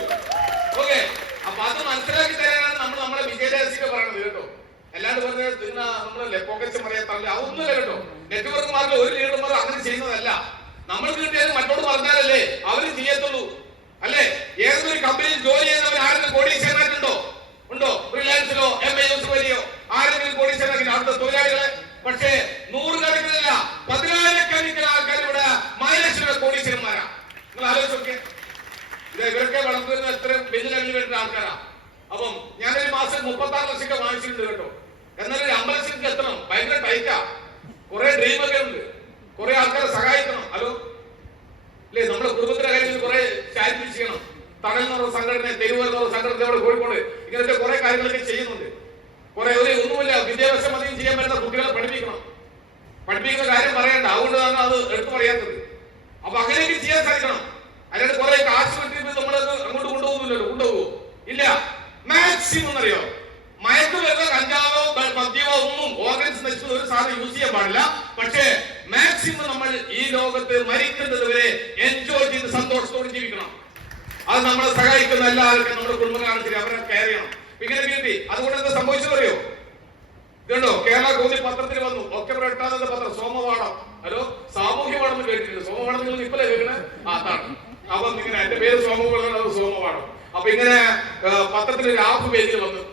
ഓക്കെ, അപ്പൊ അത് മനസ്സിലാക്കി തരാനാണ് നമ്മൾ നമ്മളെ വിജയരഹസ്യം പറയുന്നത് കേട്ടോ. അല്ലാണ്ട് പറഞ്ഞത് നമ്മളല്ലേ പോക്കറ്റ് പറയാത്തല്ല, അതൊന്നുമില്ല കേട്ടോ. നെറ്റ്വർക്ക് മാർക്കിൽ ഒരു ലീഡർമാർ അങ്ങനെ ചെയ്യുന്നതല്ല. നമ്മൾ കിട്ടിയാലും മറ്റോട് പറഞ്ഞാലല്ലേ അവര് ചെയ്യത്തുള്ളൂ, അല്ലേ? ഏതൊരു കമ്പനിയിൽ ജോലി ചെയ്യുന്നവർ ആരെങ്കിലും കോടീശ്വരനായിട്ടുണ്ടോ? ഉണ്ടോ? റിലയൻസിലോ MIS വഴിയോ ആരെങ്കിലും കോടീശ്വരനാക്കി അവിടുത്തെ തൊഴിലാളികളെ? പക്ഷേ 100 കണക്കിനല്ല 10,000 ആൾക്കാർ ഇവിടെ മൈലക്ഷര കോടീശ്വരന്മാരാ. നിങ്ങൾ ആലോചിച്ച് നോക്കിയേ. ഇവരൊക്കെ വളർത്തുന്ന എത്ര വലിയ ലെവലിൽ വരുന്ന ആൾക്കാരാ. അപ്പം ഞാനൊരു മാസം 36 ലക്ഷമൊക്കെ വാങ്ങിച്ചിട്ടുണ്ട് കേട്ടോ. എന്നാലും 50 ലക്ഷത്തിന് എത്തണം, ഭയങ്കര ടൈറ്റാ. കുറെ ഡ്രീമൊക്കെ ഉണ്ട്, കുറെ ആൾക്കാരെ സഹായിക്കണം. ഹലോ അല്ലേ? നമ്മുടെ കുടുംബത്തിന്റെ കാര്യത്തിൽ കുറെ ചാരിറ്റി ചെയ്യണം. തണൽ എന്ന് പറഞ്ഞ സംഘടന, തെരുവ് എന്ന് പറഞ്ഞ സംഘടന അവിടെ കോഴിക്കോട് ഇങ്ങനത്തെ കുറെ കാര്യങ്ങളൊക്കെ ചെയ്യുന്നുണ്ട്. കുറെ ഒന്നുമില്ല, വിദ്യാഭ്യാസം അധികം ചെയ്യാൻ പറ്റുന്ന കുട്ടികളെ പഠിപ്പിക്കണം. പഠിപ്പിക്കുന്ന കാര്യം പറയണ്ട, അതുകൊണ്ടാണ് അത് എടുത്തു പറയാത്തത്. അപ്പൊ അങ്ങനെയൊക്കെ ചെയ്യാൻ സാധിക്കണം. അല്ലാണ്ട് കുറെ കാശ് കിട്ടിയിട്ട് നമ്മളത് അങ്ങോട്ട് കൊണ്ടുപോകുന്നില്ലല്ലോ. കൊണ്ടുപോകുമോ? ഇല്ല. മാക്സിമം അറിയോ, മയക്കുമരുന്നോ കഞ്ചാവോ മദ്യമോ ഒന്നും ഓർഗൻസ് നശിക്കുന്ന ഒരു സാധനം യൂസ് ചെയ്യാൻ പാടില്ല. പക്ഷേ മാക്സിമം നമ്മൾ ഈ ലോകത്ത് മരിക്കുന്നത് വരെ എൻജോയ് ചെയ്ത് സന്തോഷത്തോടെ ജീവിക്കണം. അത് നമ്മളെ സഹായിക്കുന്ന എല്ലാവർക്കും നമ്മുടെ കുടുംബക്കാർക്ക് അവരെ കെയർ ചെയ്യണം. ഇങ്ങനെ കിട്ടി. അതുകൊണ്ട് എന്താ സംഭവിച്ചു പറയോ? ഇതുണ്ടോ, കേരള കൗമുദി പത്രത്തിൽ വന്നു, ഒക്ടോബർ 8 പത്രം, സോമവാടം. ഹലോ, സാമൂഹ്യവാടം എന്ന് കേട്ടിട്ടുണ്ട്. സോമവാടം നിങ്ങൾ ഇപ്പല്ലേ കേൾക്കണേ? അതാണ്. അപ്പൊ ഇങ്ങനെ എന്റെ പേര് സോമവാടം. അപ്പൊ ഇങ്ങനെ പത്രത്തിൽ ഹാഫ് പേജിൽ വന്നു.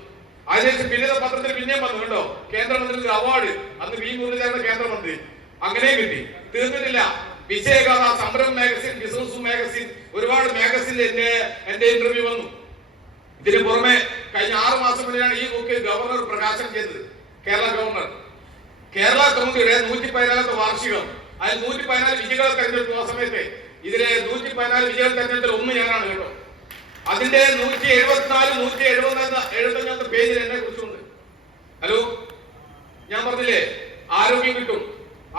അതിനുശേഷം പിന്നീട് പത്രത്തിൽ പിന്നെയും വന്നു കേട്ടോ, കേന്ദ്രമന്ത്രിയുടെ അവാർഡ്. അന്ന് V മുരളീധരൻ കേന്ദ്രമന്ത്രി. അങ്ങനെയും കിട്ടി. തീർന്നിട്ടില്ല. വിജയകഥ, സംരംഭ മാഗസിൻ, ബിസിനസ് മാഗസിൻ, ഒരുപാട് മാഗസിനിൽ എന്റെ ഇന്റർവ്യൂ വന്നു. ഇതിന് പുറമെ കഴിഞ്ഞ 6 മാസം മുന്നെയാണ് ഈ ബുക്ക് ഗവർണർ പ്രകാശനം ചെയ്തത്. കേരള ഗവർണർ. കേരള കൗമുദിയുടെ 114ാമത്തെ വാർഷികം. അതിൽ 114 വിജയികളെ തെരഞ്ഞെടുത്തു. ആ സമയത്ത് ഇതിലെ 114 വിജയികൾ തെരഞ്ഞെടുത്തിൽ ഒന്ന് ഞാനാണ് കേട്ടോ. അതിന്റെ 174, 175 പേജിൽ എന്നെ കുറിച്ചുണ്ട്. ഹലോ, ഞാൻ പറഞ്ഞില്ലേ ആരോഗ്യം കിട്ടും,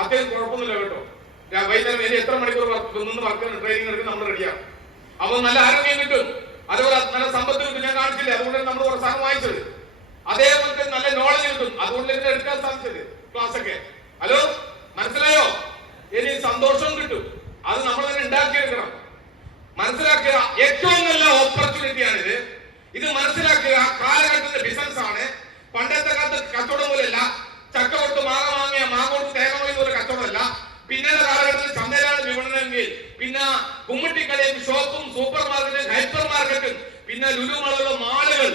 അദ്ദേഹം കുഴപ്പമൊന്നുമില്ല കേട്ടോ. വൈകുന്നേരം ഇനി എത്ര മണിക്കൂർ നിന്ന് വർക്ക് ട്രെയിനിങ് എടുക്കാൻ നമ്മൾ റെഡിയാണ്. അപ്പൊ നല്ല ആരോഗ്യം കിട്ടും, അതുപോലെ നല്ല സമ്പത്ത് കിട്ടും. ഞാൻ കാണിച്ചില്ലേ, അതുകൊണ്ടാണ് നമ്മൾ കുറച്ച് സാധനം വാങ്ങിച്ചത്. അതേപോലെ നല്ല നോളജ് കിട്ടും, അതുകൊണ്ട് തന്നെ എടുക്കാൻ സാധിച്ചത് ക്ലാസ് ഒക്കെ. ഹലോ, മനസ്സിലായോ? ഇനി സന്തോഷവും കിട്ടും, അത് നമ്മൾ തന്നെ ഉണ്ടാക്കിയെടുക്കണം. മനസ്സിലാക്കുക, ഏറ്റവും നല്ല ഓപ്പർച്യൂണിറ്റിയാണിത്. ഇത് മനസ്സിലാക്കുക. കാലഘട്ടത്തിന്റെ ബിസിനസ് ആണ്. പണ്ടത്തെ കാലത്ത് കച്ചവടം പോലെയല്ല, ചക്ക കൊടുത്ത് മാങ്ങ വാങ്ങിയ മാങ്ങ കൊടുത്ത് തേങ്ങ വാങ്ങിയ പോലെ കച്ചവടമല്ല. പിന്നീട് കാലഘട്ടത്തിൽ ചന്തയിലാണ് വിപണനമെങ്കിൽ പിന്നെ കുമ്മിട്ടിക്കടയും ഷോപ്പും സൂപ്പർ മാർക്കറ്റും ഹൈപ്പർ മാർക്കറ്റും പിന്നെ ലുലു മാളുള്ള മാളുകൾ.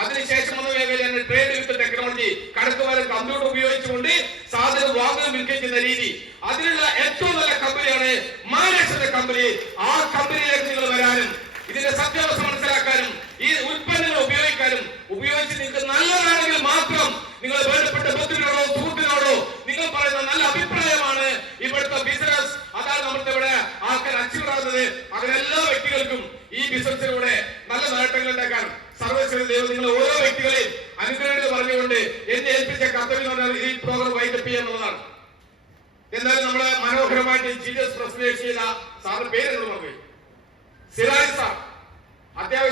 അതിനുശേഷം വന്ന മേഖലയാണ് ട്രേഡ് വിത്ത് ടെക്നോളജി. കടക്കുവരെ കമ്പ്യൂട്ടർ ഉപയോഗിച്ചുകൊണ്ട് സാധനം വാങ്ങുകയും വിൽക്കുകയും ചെയ്യുന്ന രീതി. അതിനുള്ള ഏറ്റവും നല്ല കമ്പനിയാണ് മഹാരാഷ്ട്രയുടെ കമ്പനി. ആ കമ്പനിയിലേക്ക് നിങ്ങൾ വരാനും ഇതിന്റെ സത്യാവസ്ഥ മനസ്സിലാക്കാനും ഈ ഉൽപ്പന്നങ്ങൾ ഉപയോഗിക്കാനും, ഉപയോഗിച്ച് നിങ്ങൾക്ക് നല്ലതാണെങ്കിൽ മാത്രം നിങ്ങൾ വേണ്ടപ്പെട്ട ബന്ധുവിനോടോ സുഹൃത്തിനോടോ നിങ്ങൾ പറയുന്ന നല്ല അഭിപ്രായമാണ് ഇവിടുത്തെ ബിസിനസ്. അതാണ് നമ്മുടെ ഇവിടെ ആൾക്കാർ അച്ചീവ് ആകുന്നത്. അങ്ങനെ എല്ലാ വ്യക്തികൾക്കും ഈ ബിസിനസ്സിലൂടെ നല്ല നേട്ടങ്ങൾ ഉണ്ടാക്കാൻ സർവ്വശ്രീ ദൈവം നിങ്ങൾ ഓരോ വ്യക്തികളെയും അനുഗ്രഹങ്ങൾ പറഞ്ഞുകൊണ്ട് എന്നെ ഏൽപ്പിച്ച കർത്തവ്യം എന്ന് പറഞ്ഞാൽ ഈ പ്രോഗ്രാം വൈൻഡപ്പ് ചെയ്യുക എന്നുള്ളതാണ്. എന്നാലും നമ്മളെ മനോഹരമായിട്ട് GS പ്രസന്റേഷൻ ചെയ്ത സാറിന്റെ പേര് എന്നോട് പറഞ്ഞു, സിറാജ് സാർ. അത്യാവശ്യം